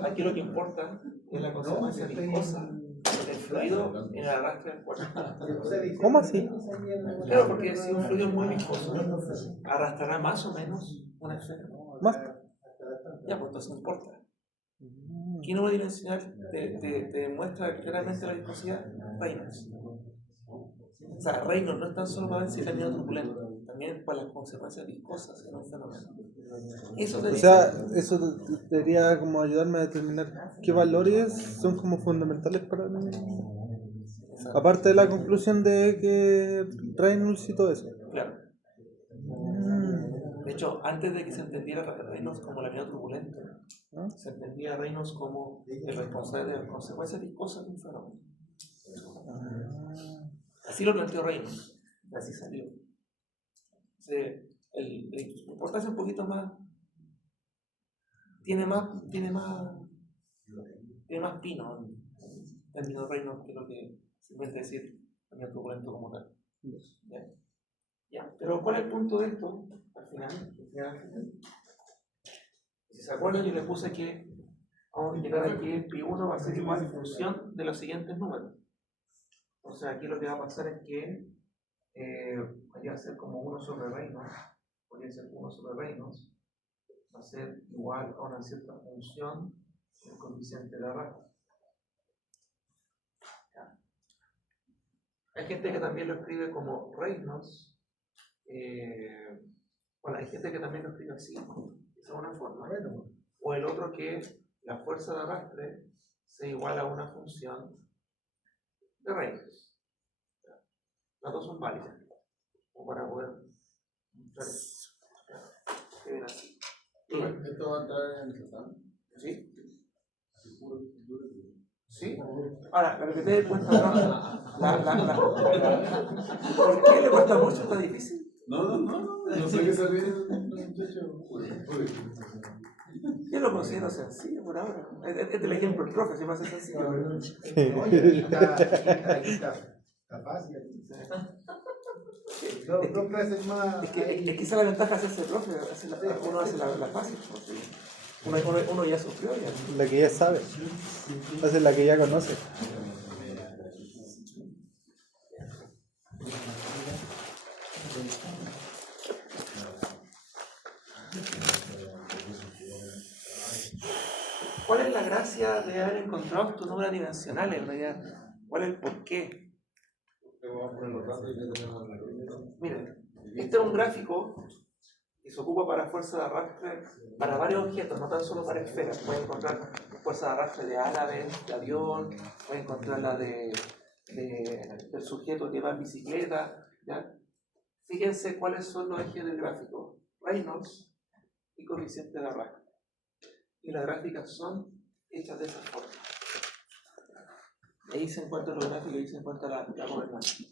Aquí lo que importa es la consecuencia viscosa del fluido en el arrastre del cuerpo. ¿Cómo así? Claro, porque si un fluido es muy viscoso, arrastrará más o menos una esfera. Más. Ya, pues entonces no importa. ¿Qué número dimensional te demuestra claramente la viscosidad? Reynolds. O sea, Reynolds no es tan solo para ver si es laminar turbulento, también para las consecuencias viscosas en un fenómeno. Eso te O dice. sea, eso debería como ayudarme a determinar qué valores son como fundamentales para mí. Aparte de la conclusión de que Reynolds y todo eso. Claro. De hecho, antes de que se entendiera Reynolds como laminar turbulento, ¿no? se entendía Reynolds como el responsable de las consecuencias viscosas de un fenómeno. Así lo planteó Reynolds, así salió. La importancia un poquito más, tiene más pino en términos Reynolds que lo que simplemente decir laminar turbulento como tal. Ya. Pero ¿cuál es el punto de esto? Al final. Si se acuerdan, yo le puse que vamos a indicar aquí que pi1 va a ser igual en función de los siguientes números. O sea, aquí lo que va a pasar es que podría ser como 1 sobre Reynolds, podría ser 1 sobre Reynolds, va a ser igual a una cierta función del coeficiente de arrastre. Hay gente que también lo escribe como Reynolds. Bueno, hay gente que también lo escribe así, de una forma. O el otro que la fuerza de arrastre sea igual a una función de Reynolds. Las dos son válidas, como para poder mostrar eso. Escriben así. ¿Esto va a entrar en el tratado? ¿Sí? ¿Sí? Ahora, para que te des cuenta, ¿por qué le cuesta mucho? ¿Está difícil? No sé qué se ríe el muchacho. Yo lo considero sencillo por ahora. Este es el ejemplo del profe, si me hace sencillo. Oye, está fácil. Dos clases más. Es que esa es la ventaja de hacerse profe, uno hace la fácil. Uno ya sufrió ya. La que ya sabe. Hace la que ya conoce. ¿Cuál es la gracia de haber encontrado estos números dimensionales en realidad? ¿Cuál es el porqué? Miren, este es un gráfico que se ocupa para fuerza de arrastre para varios objetos, no tan solo para esferas. Pueden encontrar fuerza de arrastre de árabes, de avión, pueden encontrar la del sujeto que va en bicicleta. ¿Ya? Fíjense cuáles son los ejes del gráfico: Reynolds y coeficiente de arrastre. Y las gráficas son hechas de esa forma. Ahí se encuentra los gráficos y ahí se encuentra la gobernanza.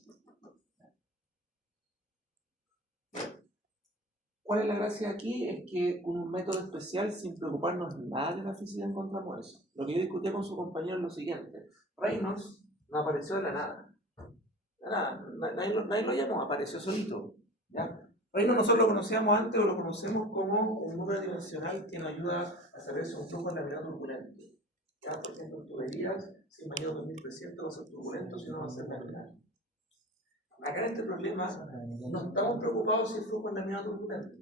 ¿Cuál es la gracia aquí? Es que con un método especial, sin preocuparnos nada de la física, encontramos eso. Lo que yo discutía con su compañero es lo siguiente: Reynolds no apareció de la nada. De nada, nadie lo llamó, apareció solito. ¿Ya? Reynolds nosotros lo conocíamos antes o lo conocemos como un número dimensional que nos ayuda a saber si un flujo es laminado turbulento. ¿Ya? Por ejemplo, en tuberías, si mayor de 2300 va a ser turbulento, si no va a ser laminar. Acá en este problema no estamos preocupados si el flujo es laminado turbulento.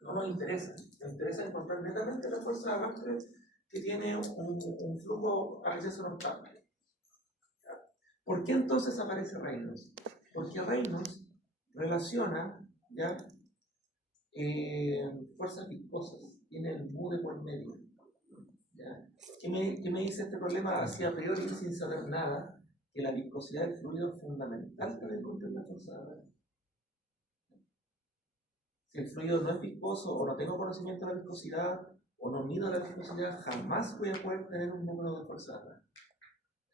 No nos interesa. Nos interesa encontrar netamente la fuerza de arrastre que tiene un flujo a veces horizontal. ¿Por qué entonces aparece Reynolds? Porque Reynolds relaciona, ¿ya? Fuerzas viscosas, tiene el mu de por medio. ¿Ya? ¿Qué me dice este problema así a priori, sin saber nada? Que la viscosidad del fluido es fundamental para encontrar la fuerza de arrastre. Si el fluido no es viscoso o no tengo conocimiento de la viscosidad o no mido la viscosidad, jamás voy a poder tener un número de fuerza de arrastre.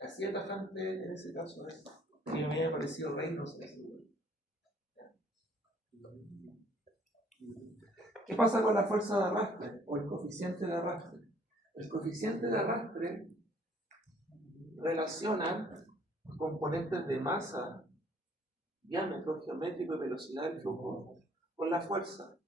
Así de tajante en ese caso es que me haya parecido Reynolds en ese lugar. ¿Qué pasa con la fuerza de arrastre o el coeficiente de arrastre? El coeficiente de arrastre relaciona componentes de masa, diámetro geométrico y velocidad del flujo con la fuerza.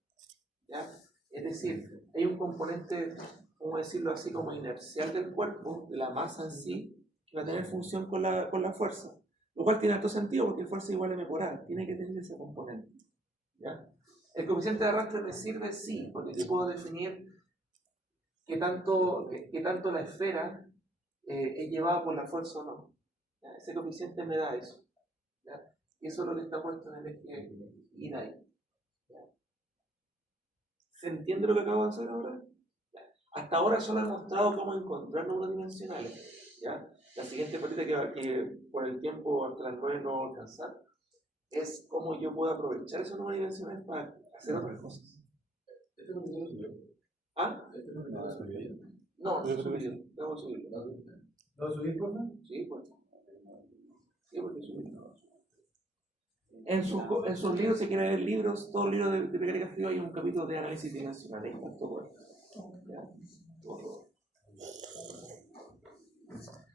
¿Ya? Es decir, hay un componente, vamos a decirlo así, como inercial del cuerpo, de la masa en sí, que va a tener función con la fuerza. Lo cual tiene alto sentido porque fuerza igual a m por a, tiene que tener ese componente. ¿Ya? El coeficiente de arrastre me sirve, sí, porque yo puedo definir qué tanto la esfera es llevada por la fuerza o no. ¿Ya? Ese coeficiente me da eso. ¿Ya? Y eso es lo que está puesto en el eje y de ahí. ¿Ya? ¿Se entiende lo que acabo de hacer ahora? ¿Ya? Hasta ahora solo he mostrado cómo encontrar números dimensionales. ¿Ya? La siguiente partida que por el tiempo hasta las 9 no voy a alcanzar es cómo yo puedo aprovechar esos números dimensionales para hacer otras cosas. ¿Este número lo subió? ¿Ah? ¿Este número lo subió ya? No, no subirlo. Debo subirlo. ¿Lo subís, por favor? Sí, pues. Sí, porque subirlo. En sus libros, si quieren leer libros, todos los libros de mecánica fluida hay un capítulo de análisis dimensional. Ahí está todo esto. ¿Ya? Todo.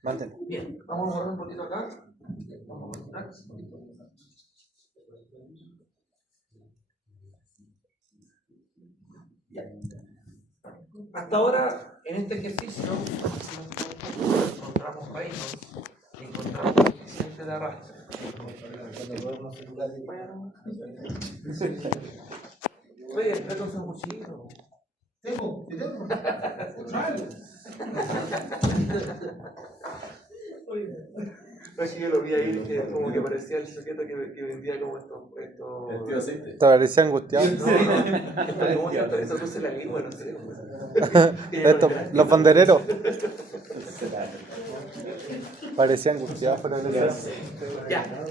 Mantén. Bien, vamos a borrar un poquito acá. Vamos a borrar un poquito. Ya. Hasta ahora, en este ejercicio, encontramos Reynolds y encontramos el coeficiente de arrastre. Oye, el plato es un cuchillo. Tengo. Es que yo lo vi ahí, que como que parecía el sujeto que vendía como esto. El tío aceite. Te parecía angustiado. ¿Cómo se eso puse la lengua? No sé. Los bandereros. Parecía angustiado. Ya.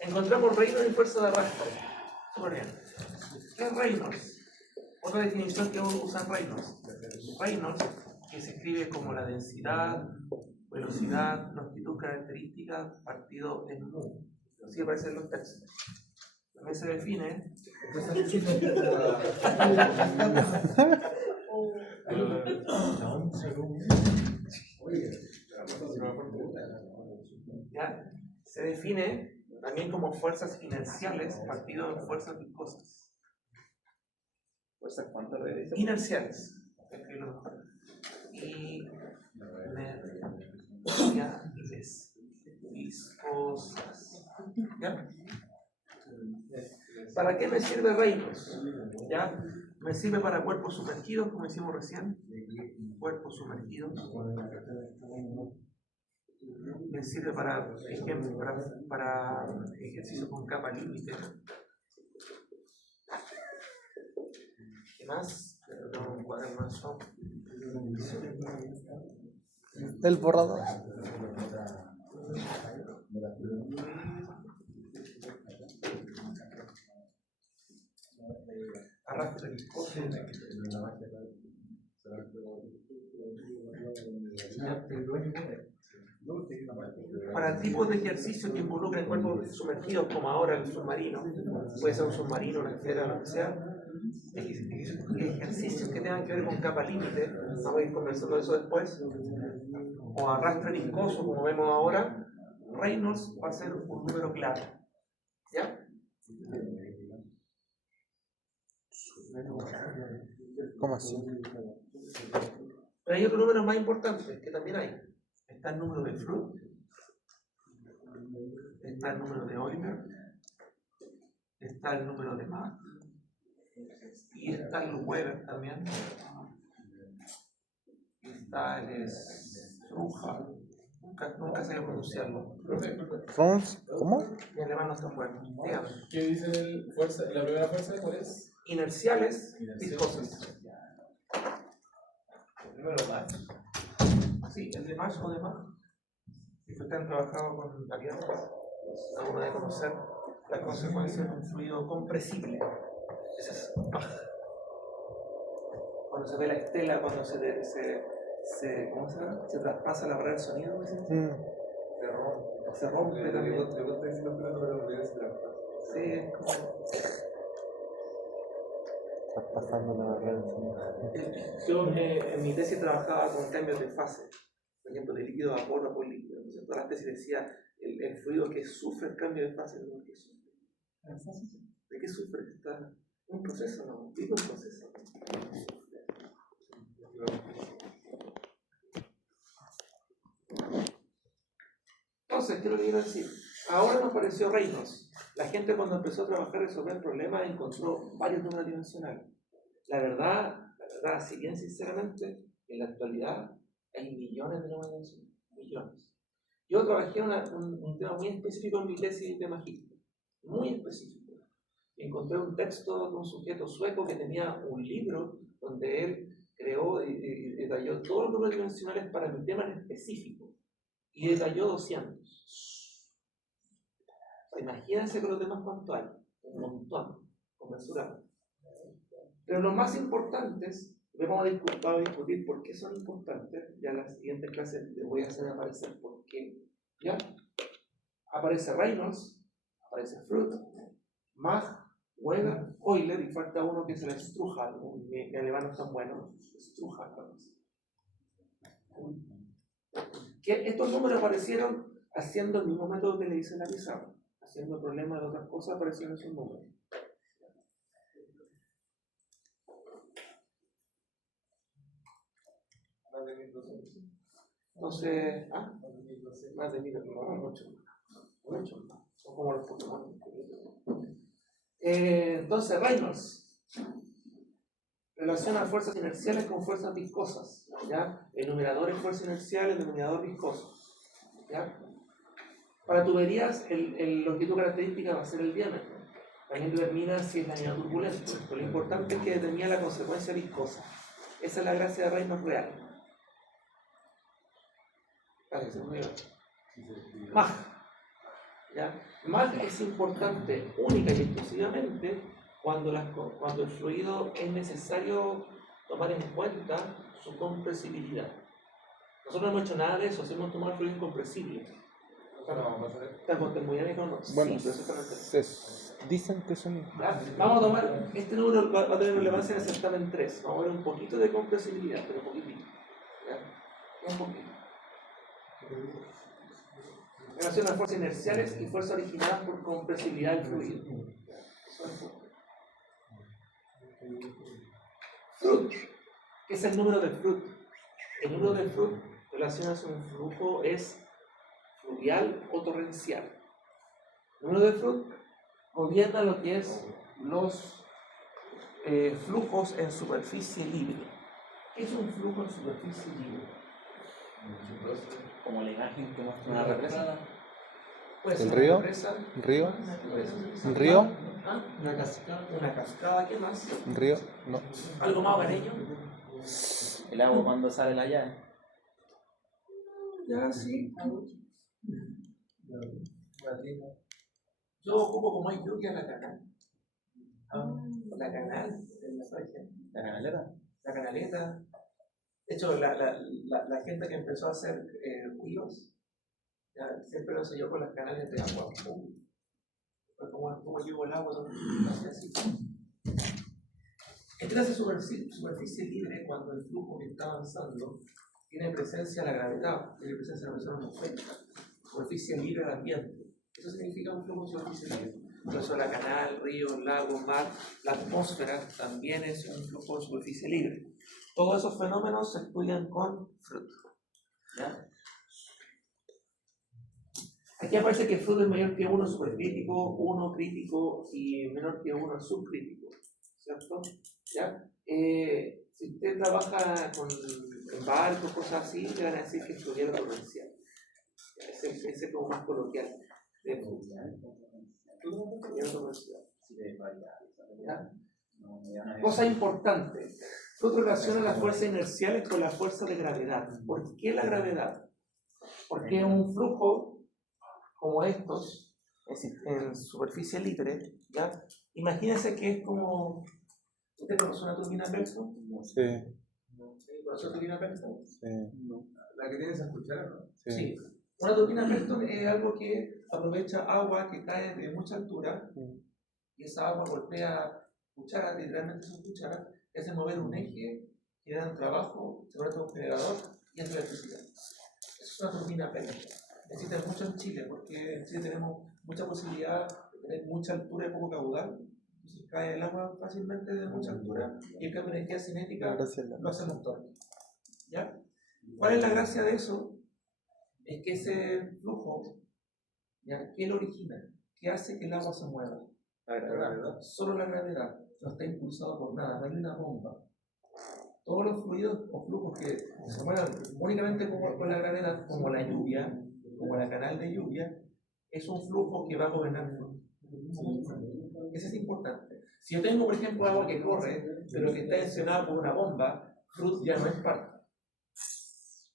Encontramos Reynolds y fuerza de arrastre. Muy bien. ¿Qué es Reynolds? Otra definición que usa Reynolds. Reynolds, que se escribe como la densidad, velocidad, longitud característica partido en mu. Así aparecen los textos. También se define. ¿Ya? Se define también como fuerzas inerciales partido en fuerzas viscosas. ¿Fuerzas cuánto regresa? Inerciales. Inerciales. Viscosas. ¿Ya? ¿Para qué me sirve Reynolds? ¿Ya? Me sirve para cuerpos sumergidos, como hicimos recién. Cuerpos sumergidos. Me sirve para ejemplo, para ejercicios con capa límite. ¿Qué más? Tengo un cuaderno de eso. El borrador. Arrastre viscoso. Para tipos de ejercicios que involucren cuerpos sumergidos, como ahora el submarino, puede ser un submarino, una esfera, lo que sea, ejercicios que tengan que ver con capa límite, vamos a ir conversando de eso después, o arrastre viscoso, como vemos ahora, Reynolds va a ser un número clave. ¿Ya? ¿Cómo así? Pero hay otro número más importante que también hay. Está el número de Freud, está el número de Euler, está el número de Mach, y está el Weber también, está el Struha, nunca sé pronunciarlo. Franz, ¿cómo? Mi alemán no está bueno. Dígame. ¿Qué dice la primera fuerza? ¿Cuál es? Inerciales, viscosas. Número más. Sí, el de Mach o de Mach. Si ustedes han trabajado con variantes, alguno debe conocer las consecuencias de un fluido compresible. Ese es Mach. Cuando se ve la estela, cuando ¿cómo se llama? Se traspasa la barrera del sonido, se rompe también. Sí, es como... Traspasando la barrera. Yo en mi tesis trabajaba con cambios de fase, por ejemplo, de líquido a vapor líquido. Entonces, toda la tesis decía el fluido que sufre el cambio de fase, no el que sufre. ¿De qué sufre? Está en un proceso, ¿no? Vive un proceso. Entonces, ¿qué es lo que quiero decir? Ahora nos pareció Reynolds. La gente cuando empezó a trabajar y resolver el problema encontró varios números dimensionales. La verdad, si bien sinceramente, en la actualidad hay millones de números dimensionales. Millones. Yo trabajé un tema muy específico en mi tesis de magíster. Muy específico. Encontré un texto de un sujeto sueco que tenía un libro donde él creó y detalló todos los números dimensionales para mi tema en específico. Y detalló 200. Imagínense con los demás cuánto hay. Un montón, conmensurable. Pero los más importantes, vamos a discutir por qué son importantes. Ya en la siguiente clase les voy a hacer aparecer por qué. ¿Ya? Aparece Reynolds, aparece Freud, Mach, Weber, Euler, y falta uno que es el Struha. Mi alemán no es tan bueno. Struha, que estos números aparecieron haciendo el mismo método que le hice en la pizarra, haciendo problemas de otras cosas, aparecieron esos números. Más de 1200. Entonces, más de 1000, no, mucho más. Son como los Pokémon. Entonces, Reynolds relaciona fuerzas inerciales con fuerzas viscosas. ¿Ya? El numerador es fuerza inercial, el denominador viscoso. ¿Ya? Para tuberías, el longitud característica va a ser el diámetro. También determina si es laminar turbulento. Pero lo importante es que determina la consecuencia viscosa. Esa es la gracia de Reynolds real. Mach. ¿Ya? Mach es importante única y exclusivamente cuando el fluido es necesario tomar en cuenta su compresibilidad. Nosotros no hemos hecho nada de eso, hemos tomado fluido incompresible. Está con termodinámica o no. Bueno, sí, pero dicen que son... Vamos a tomar, este número va a tener relevancia en el certamen 3. Vamos a ver un poquito de compresibilidad, pero poquitito. ¿Ya? Un poquito. relación a fuerzas inerciales y fuerzas originadas por compresibilidad del fluido. Eso es todo. Fruit. ¿Qué es el número de Fruit? El número de Fruit relacionado a un flujo es fluvial o torrencial. El número de Fruit gobierna lo que es los flujos en superficie libre. ¿Qué es un flujo en superficie libre? Como la imagen que muestra una represa. Puede ser ¿El una río? represa, ¿Un río? puede ser ¿Un río? ¿Ah? Una cascada. Una cascada, ¿qué más? ¿Un río? No. ¿Algo más hogareño? El agua cuando sale la llave. Ya, sí. Yo ocupo como hay lluvia la canal. La canal, en la playa. La canalera. La canaleta. De hecho, la gente que empezó a hacer ríos, ya, siempre lo selló con las canales de agua. Fue como llegó el agua, así. En esa superficie libre, cuando el flujo que está avanzando tiene presencia la gravedad, tiene presencia la presión atmosférica, superficie libre del ambiente. Eso significa un flujo de superficie libre. Por eso la canal, río, lago, mar, la atmósfera también es un flujo de superficie libre. Todos esos fenómenos se estudian con Fruit. ¿Ya? Aquí aparece que Fruit es mayor que 1 supercrítico, 1 crítico y menor que 1 subcrítico. ¿Cierto? ¿Ya? Si usted trabaja en barcos, cosas así, le van a decir que es fluvial o torrencial. Ese es como más coloquial. ¿Ya? Cosa importante. Fruit relaciona las fuerzas inerciales con la fuerza de gravedad. ¿Por qué la gravedad? Porque un flujo como estos, en superficie libre, ¿ya? Imagínense que es como... ¿Usted conoce una turbina Pelson? Sí, ¿Conoce una turbina Pelson? sí, La que tienes a escuchar, ¿no? sí. Sí. Una turbina Pelson es algo que aprovecha agua que cae de mucha altura y esa agua golpea cucharas, literalmente son cucharas, que hacen mover un eje, que dan trabajo, se conecta a un generador y hace electricidad. Eso es una turbina Pelson. Necesita mucho en Chile porque en Chile tenemos mucha posibilidad de tener mucha altura y poco caudal. Entonces cae el agua fácilmente de mucha altura y el cambio de energía cinética lo hacemos todo. ¿Ya? ¿Cuál es la gracia de eso? Es que ese flujo, ¿ya? ¿Qué lo origina? ¿Qué hace que el agua se mueva? La gravedad. Solo la gravedad. No está impulsado por nada, no hay una bomba. Todos los fluidos o flujos que se mueven únicamente con la gravedad, como la lluvia, como la canal de lluvia, es un flujo que va a gobernar el flujo. Eso es importante. Si yo tengo, por ejemplo, agua que corre, pero que está tensionada por una bomba, Fruit ya no es parte.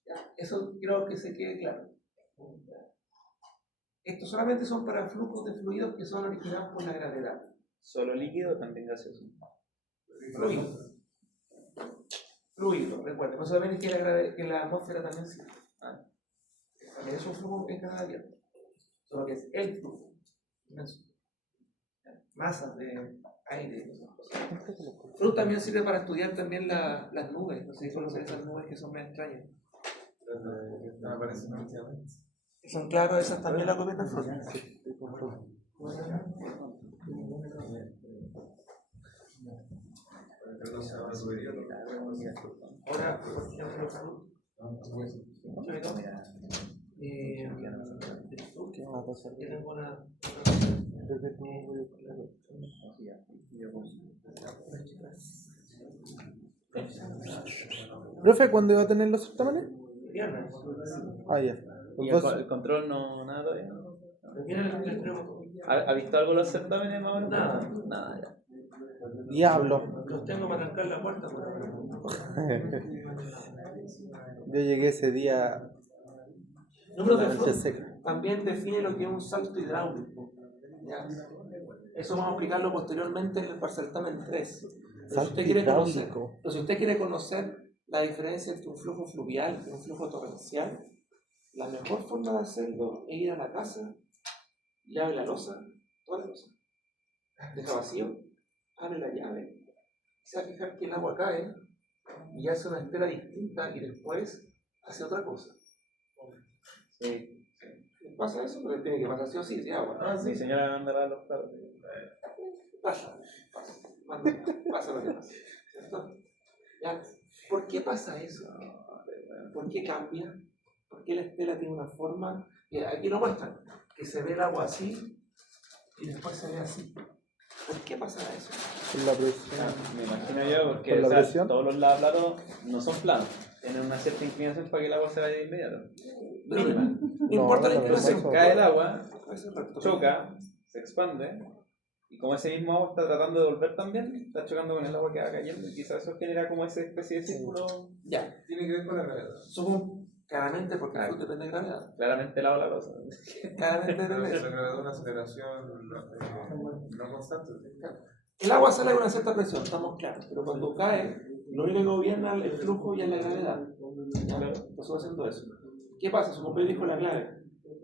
¿Ya? Eso creo que se quede claro. Estos solamente son para flujos de fluidos que son originados por la gravedad. ¿Solo líquido o también gaseoso? Fluido. Fluido, recuerden. No saben que la atmósfera también sirve. También es un flujo en canal abierto. Solo que es el flujo. Inmenso. Masas de aire. Fruit también sirve para estudiar también las nubes. No sé si conocen esas nubes que son más extrañas. Me aparecen últimamente. Son claro, esas también las gobierna Fruit. Ahora, por ejemplo, Fruit. Tengo una. Profe, ¿cuándo iba a tener los certámenes? Viernes. Ah, ya. ¿Y Pues el control no nada todavía? Viernes les traigo. ¿Ha visto algo los certámenes más o menos? Nada. Nada, ya. Diablo. Los tengo para arrancar la puerta. Yo llegué ese día. Número de La noche Fruit seca. también define lo que es un salto hidráulico. ¿Ya? Eso vamos a explicarlo posteriormente en el certamen 3. Pero si Salto usted quiere conocer, hidráulico. pero si usted quiere conocer la diferencia entre un flujo fluvial y un flujo torrencial, la mejor forma de hacerlo es ir a la casa y abre la loza, toda la loza. Deja vacío, abre la llave, se va a fijar que el agua cae y hace una estela distinta y después hace otra cosa. Sí. pasa eso, pero tiene que pasar sí o sí, sí, agua. Mi señora me mandará los platos. Pasa lo que pasa, ¿cierto? ¿Ya? ¿Por qué pasa eso? ¿Por qué cambia? ¿Por qué la estela tiene una forma? Aquí lo muestran, que se ve el agua así y después se ve así. ¿Por qué pasa eso? Con la presión. Me imagino yo, porque ¿Con la o sea, presión? todos los lavaplatos no son planos. Tienen una cierta inclinación para que el agua se vaya de inmediato. Mínima. No No, importa la no, inclinación. no, Cae el agua, Eso es recto. choca, se expande, y como ese mismo agua está tratando de volver también, está chocando con el agua que va cayendo, y quizás eso genera como esa especie de círculo. Ya. Tiene que ver con la gravedad. Somos claramente porque el flujo depende de gravedad. Claramente lava la cosa. Claramente Pero depende de la eso. gravedad es una aceleración no constante. El agua sale a una cierta presión, estamos claros, pero cuando cae, lo único que gobierna el flujo ya es la gravedad. ¿Ya? Estamos haciendo eso. ¿Qué pasa? Su compañero dijo la clave.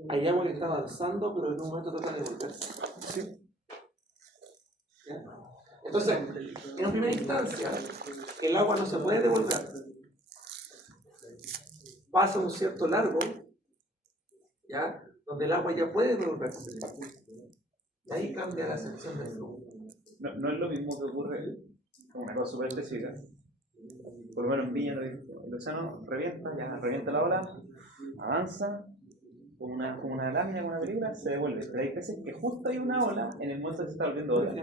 Hay agua que está avanzando, pero en un momento trata de volverse. ¿Sí? ¿Ya? Entonces, en primera instancia, el agua no se puede devolver. Pasa un cierto largo, ¿ya? Donde el agua ya puede devolverse. Y ahí cambia la sección del flujo. No es lo mismo que ocurre con una cosa súper específica. Por lo menos en Viña, el océano revienta la ola, avanza con una lámina, con una película, se devuelve. Pero hay veces que justo hay una ola en el momento que se está volviendo ola.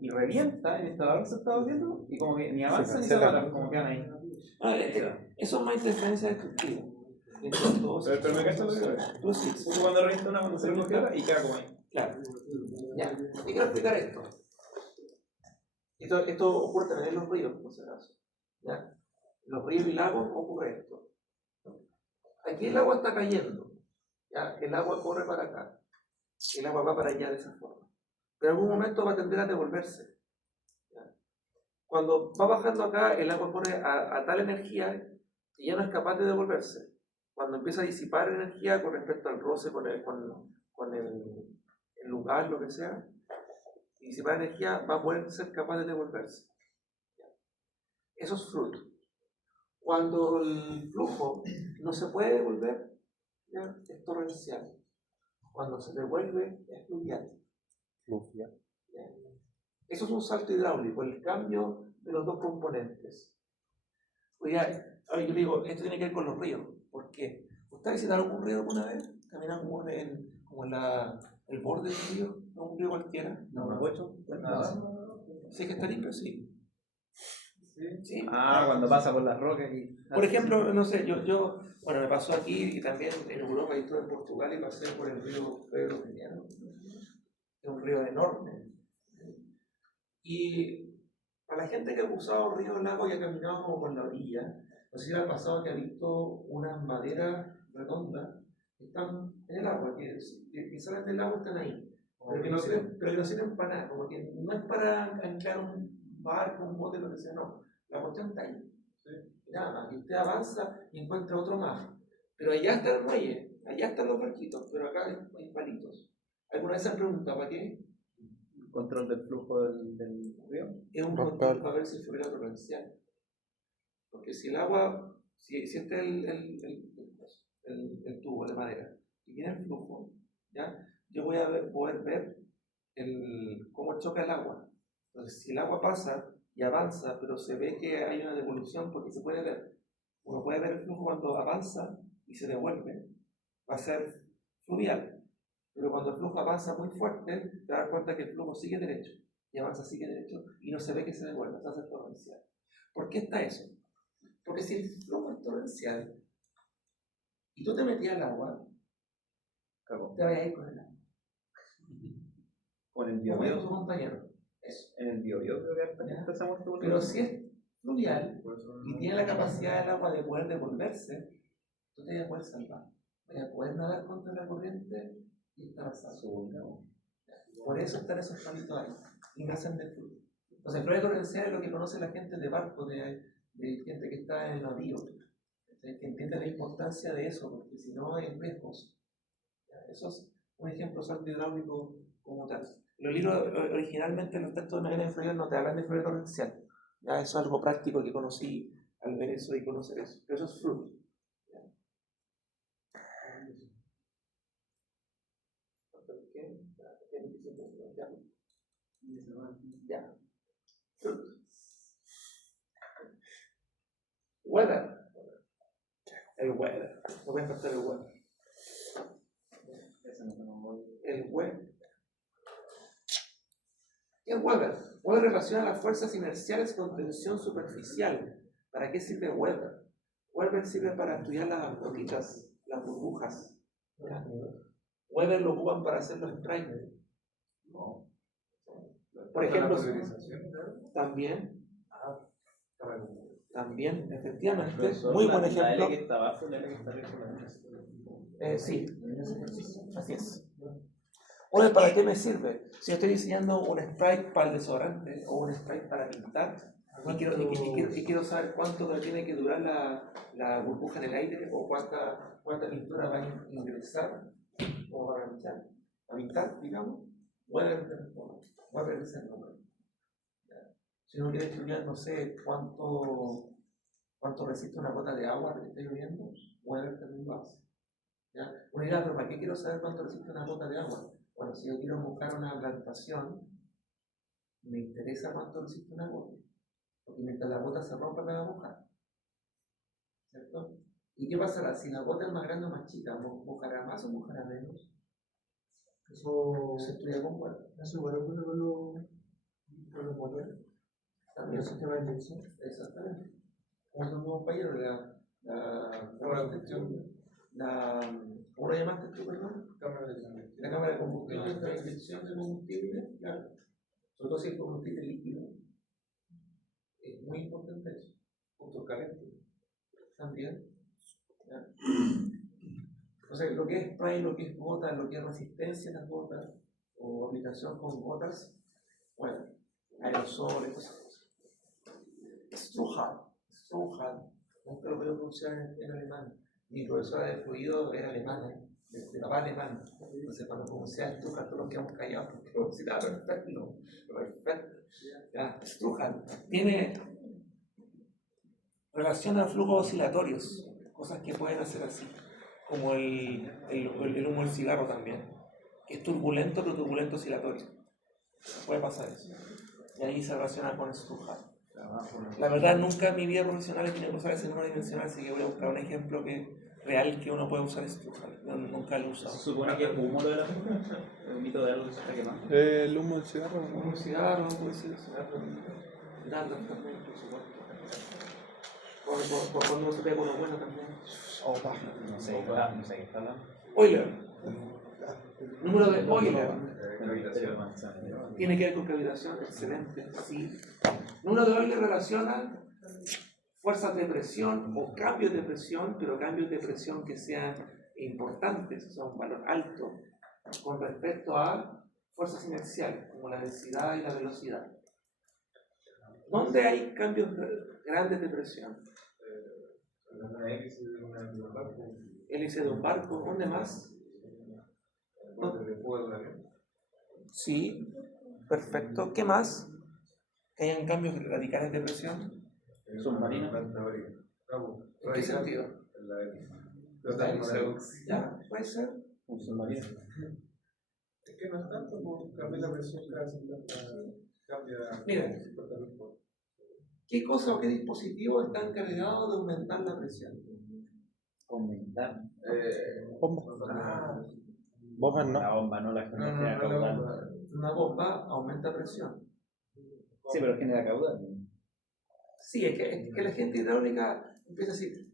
Y revienta, en esta hora se está volviendo, y como que ni avanza ni se para, como quedan ahí. Eso es más interferencia destructiva. Pero me cacho lo que Tú sí. justo cuando revienta una, cuando se congela y queda como ahí. Claro. Ya. Te quiero explicar esto. Esto ocurre también en los ríos, por si acaso. ¿Ya? En los ríos y lagos ocurre esto. Aquí el agua está cayendo. ¿Ya? El agua corre para acá. El agua va para allá de esa forma. Pero en algún momento va a tender a devolverse. ¿Ya? Cuando va bajando acá, el agua corre a tal energía que ya no es capaz de devolverse. Cuando empieza a disipar energía con respecto al roce, con el lugar, lo que sea, y disipar energía va a poder ser capaz de devolverse. Eso es fruto. Cuando el flujo no se puede devolver, ¿ya? Es torrencial. Cuando se devuelve, es fluvial. ¿Ya? Eso es un salto hidráulico, el cambio de los dos componentes. Oiga, yo le digo, esto tiene que ver con los ríos. ¿Por qué? ¿Ustedes visitaron algún río alguna vez? ¿Caminan como en el borde del río? ¿No un río cualquiera? No, Sí, que está limpio, sí. Sí. Cuando pasa por las rocas y... Por ejemplo, no sé, yo bueno, me pasó aquí y también en Europa y estuve en Portugal y pasé por el río Pedro Peñano. Es un río enorme. Y para la gente que ha usado río lago y ha caminado como por la orilla, no sé si le ha pasado que ha visto unas maderas redondas que están en el agua, que salen del agua y están ahí, pero que no sirven para nada, como que no es para anclar un barco, un bote, lo que sea, no. La cuestión está ahí. Nada más, y usted avanza y encuentra otro más. Pero allá está el muelle, allá están los barquitos, pero acá hay palitos. ¿Alguna vez se han preguntado para qué? Control del flujo del río. Es un control para ver si fue la torrencial. Porque si el agua, si este es el tubo de madera y tiene el flujo, ¿ya? Yo voy a poder ver cómo choca el agua. Entonces, si el agua pasa y avanza, pero se ve que hay una devolución, porque se puede ver. Uno puede ver el flujo cuando avanza y se devuelve, va a ser fluvial. Pero cuando el flujo avanza muy fuerte, te das cuenta que el flujo sigue derecho, y avanza, sigue derecho, y no se ve que se devuelve, se hace torrencial. ¿Por qué está eso? Porque si el flujo es torrencial, y tú te metías al agua, te vas a ir con el agua. Con el Como dijo su Biobío. compañero. Eso. En el Biobío creo que empezamos todo. Pero si es fluvial y tiene la capacidad del agua de poder devolverse, tú te vas a poder salvar. Vas a poder nadar contra la corriente y estar a salvo. Por eso están esos palitos ahí y nacen de flujo. Entonces, el flujo torrencial es lo que conoce la gente de barco, de gente que está en el navío, que entiende la importancia de eso, porque si no hay riesgos. Eso es un ejemplo de salto hidráulico como tal. Los libros originalmente, los textos de Magallanes Inferior no te hablan de flujo torrencial. Ya eso es algo práctico que conocí al ver eso y conocer eso. Pero eso es flujo. Ya. Weather. El weather. No voy a faltar el weather. El weather. ¿Qué es weather? Weather relaciona las fuerzas inerciales con tensión superficial. ¿Para qué sirve weather? Weather sirve para estudiar las gotitas, las burbujas. Weather lo ocupan para hacer los sprites. Por ejemplo, también, efectivamente, muy buen ejemplo. La L que está abajo y la L que está arriba. Sí, así es. Oye, ¿para qué me sirve? Si yo estoy diseñando un sprite para el desodorante o un sprite para pintar y quiero saber cuánto tiene que durar la burbuja en el aire o cuánta pintura va a ingresar o va a pintar, digamos, voy a ver ese número. Si uno quiere estudiar, no sé, cuánto resiste una gota de agua que esté lloviendo, Weather también lo hace. ¿Ya? Uno dirá, pero ¿para qué quiero saber cuánto resiste una gota de agua? Bueno, si yo quiero buscar una plantación, me interesa cuánto resiste una gota. Porque mientras la gota se rompa, me va a mojar. ¿Cierto? ¿Y qué pasará? Si la gota es más grande o más chica, ¿mojará más o mojará menos? Eso se estudia con Weather. Eso igual ocurre con los motores. También. El sistema de inyección. Exactamente. Como son dos compañeros, ¿cómo lo llamaste tú, perdón? La cámara de combustible, la inyección de combustible, claro. Sobre todo si es combustible líquido. Es muy importante eso. Puntos calientes. También. ¿Ya? Entonces, lo que es spray, lo que es gota, lo que es resistencia a las gotas, o aplicación con gotas, bueno, aerosoles, cosas. Struhal, nunca lo voy a pronunciar en alemán. Mi profesora de fluido era alemana, de papá alemán. Entonces, cuando pronunciaba Struhal, todos nos quedamos callados porque pronunciaba perfecto. Ya, Struhal tiene relación a flujos oscilatorios, cosas que pueden hacer así, como el humo del cigarro también, que es turbulento, pero turbulento oscilatorio. Puede pasar eso. Y ahí se relaciona con Struhal. La verdad, nunca en mi vida profesional he tenido que usar ese número dimensional, así que voy a buscar un ejemplo real que uno puede usar Struhal. Yo nunca lo he usado. ¿Se supone que es humo lo de la un mito de algo que se está quemando? El humo del cigarro. Un humo de cigarro, puede ser cigarro. Nada también, por supuesto. Por cuando uno se pega uno bueno también. No sé qué está hablando. Euler. Número de Euler. Tiene que ver con gravitación, excelente, sí. Número de Euler relaciona fuerzas de presión o cambios de presión, pero cambios de presión que sean importantes, o sea, un valor alto, con respecto a fuerzas inerciales, como la densidad y la velocidad. ¿Dónde hay cambios grandes de presión? Hélice de un barco, ¿dónde más? Sí, perfecto. ¿Qué más? ¿Que hayan cambios radicales de presión? Submarino. ¿En qué sentido? ¿Ya? ¿Puede ser? Un submarino. Es que no es tanto por cambiar la presión cada 50 cambia. Miren, ¿qué cosa o qué dispositivo está encargado de aumentar la presión? Aumentar. Bombas no. La bomba, no la genera caudal. Una bomba aumenta presión. Sí, pero genera caudal. Sí, es que la gente hidráulica empieza a decir,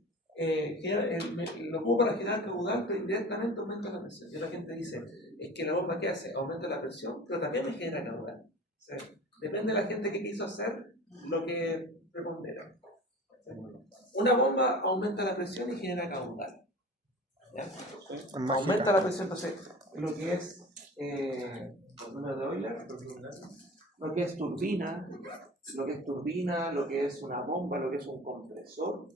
lo ocupo para generar caudal, pero indirectamente aumenta la presión. Y la gente dice, es que la bomba, ¿qué hace? Aumenta la presión, pero también me genera caudal. O sea, depende de la gente que quiso hacer lo que prepondera. Una bomba aumenta la presión y genera caudal. ¿Ya? Aumenta la presión, entonces, lo que es el número de Euler, lo que es turbina, lo que es una bomba, lo que es un compresor,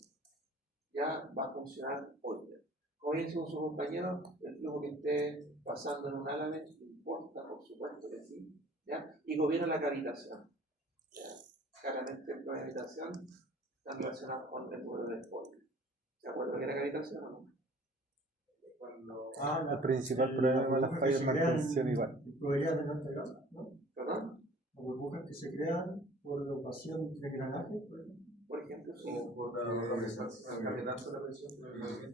ya va a funcionar Euler. Como dice su compañero, el flujo que esté pasando en un álame importa, por supuesto que sí, ¿ya? Y gobierna la cavitación. ¿Ya? Claramente la cavitación está relacionada con el número de Euler. ¿De acuerdo que era cavitación o no? El principal problema de las fallas es mantención igual. Probabilidad de no entregar, ¿no? ¿Perdón? las burbujas que se crean por la ocupación de granaje. Por ejemplo, sí. O por la presión, cambia tanto la presión.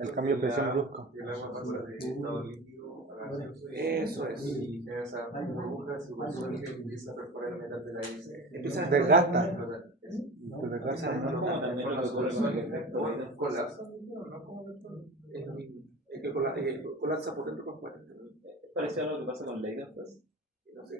El cambio de presión brusco. Y el agua pasa de estado líquido a gaseoso. Eso es. Y genera esa burbuja supersónica que empieza a perforar el metal de la hélice. Empiezan a Desgasta. Explota. Te desgasta. Como también lo que ocurre con el efecto Boyle. Colapsa, no como el sol. Es lo mismo. Es que colapsa por dentro por fuera. Es parecido a lo que pasa con Leidos, pues. No sé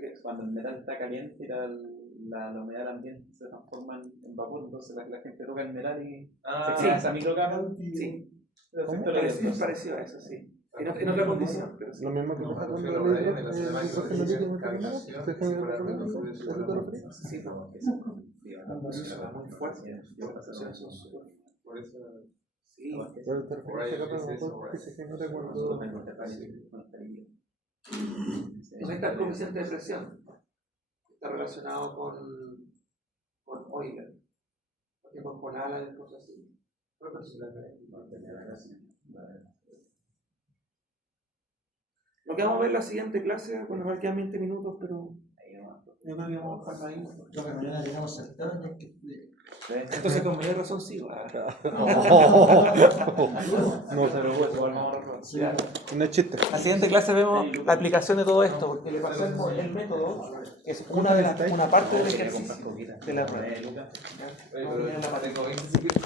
qué es. Cuando el metal está caliente y la humedad del ambiente se transforma en vapor, entonces la gente toca el metal y se crea esa microcapa. Sí. El efecto ¿Cómo? Leidos. Es parecido a eso, sí. En otra condición, pero sí. Lo mismo que pasa con el Pero ahí en la hidrógeno zona líquido de terminado, se genera el hidrógeno, ¿eso te refieres? Sí, no, eso es muy fuerte. Las sensaciones son súper. Por eso. Sí. Pero te refieres a capa de vapor que se genera cuando... Eso está el coeficiente de presión. Está relacionado con Euler. Por ejemplo, con ala y cosas así. Lo que vamos a ver en la siguiente clase, bueno, nos quedan 20 minutos, pero yo creo que vamos a pasar ahí. Creo que mañana llegamos cercanos y hay que explicar. Entonces, con mayor razón, sí. No, Pero pues, igual vamos a reprobar. Sí. no es chiste. La siguiente clase vemos la aplicación de todo esto, porque le pasamos el método, que es una parte del ejercicio de la prueba. Oye, pero tengo 20 segundos.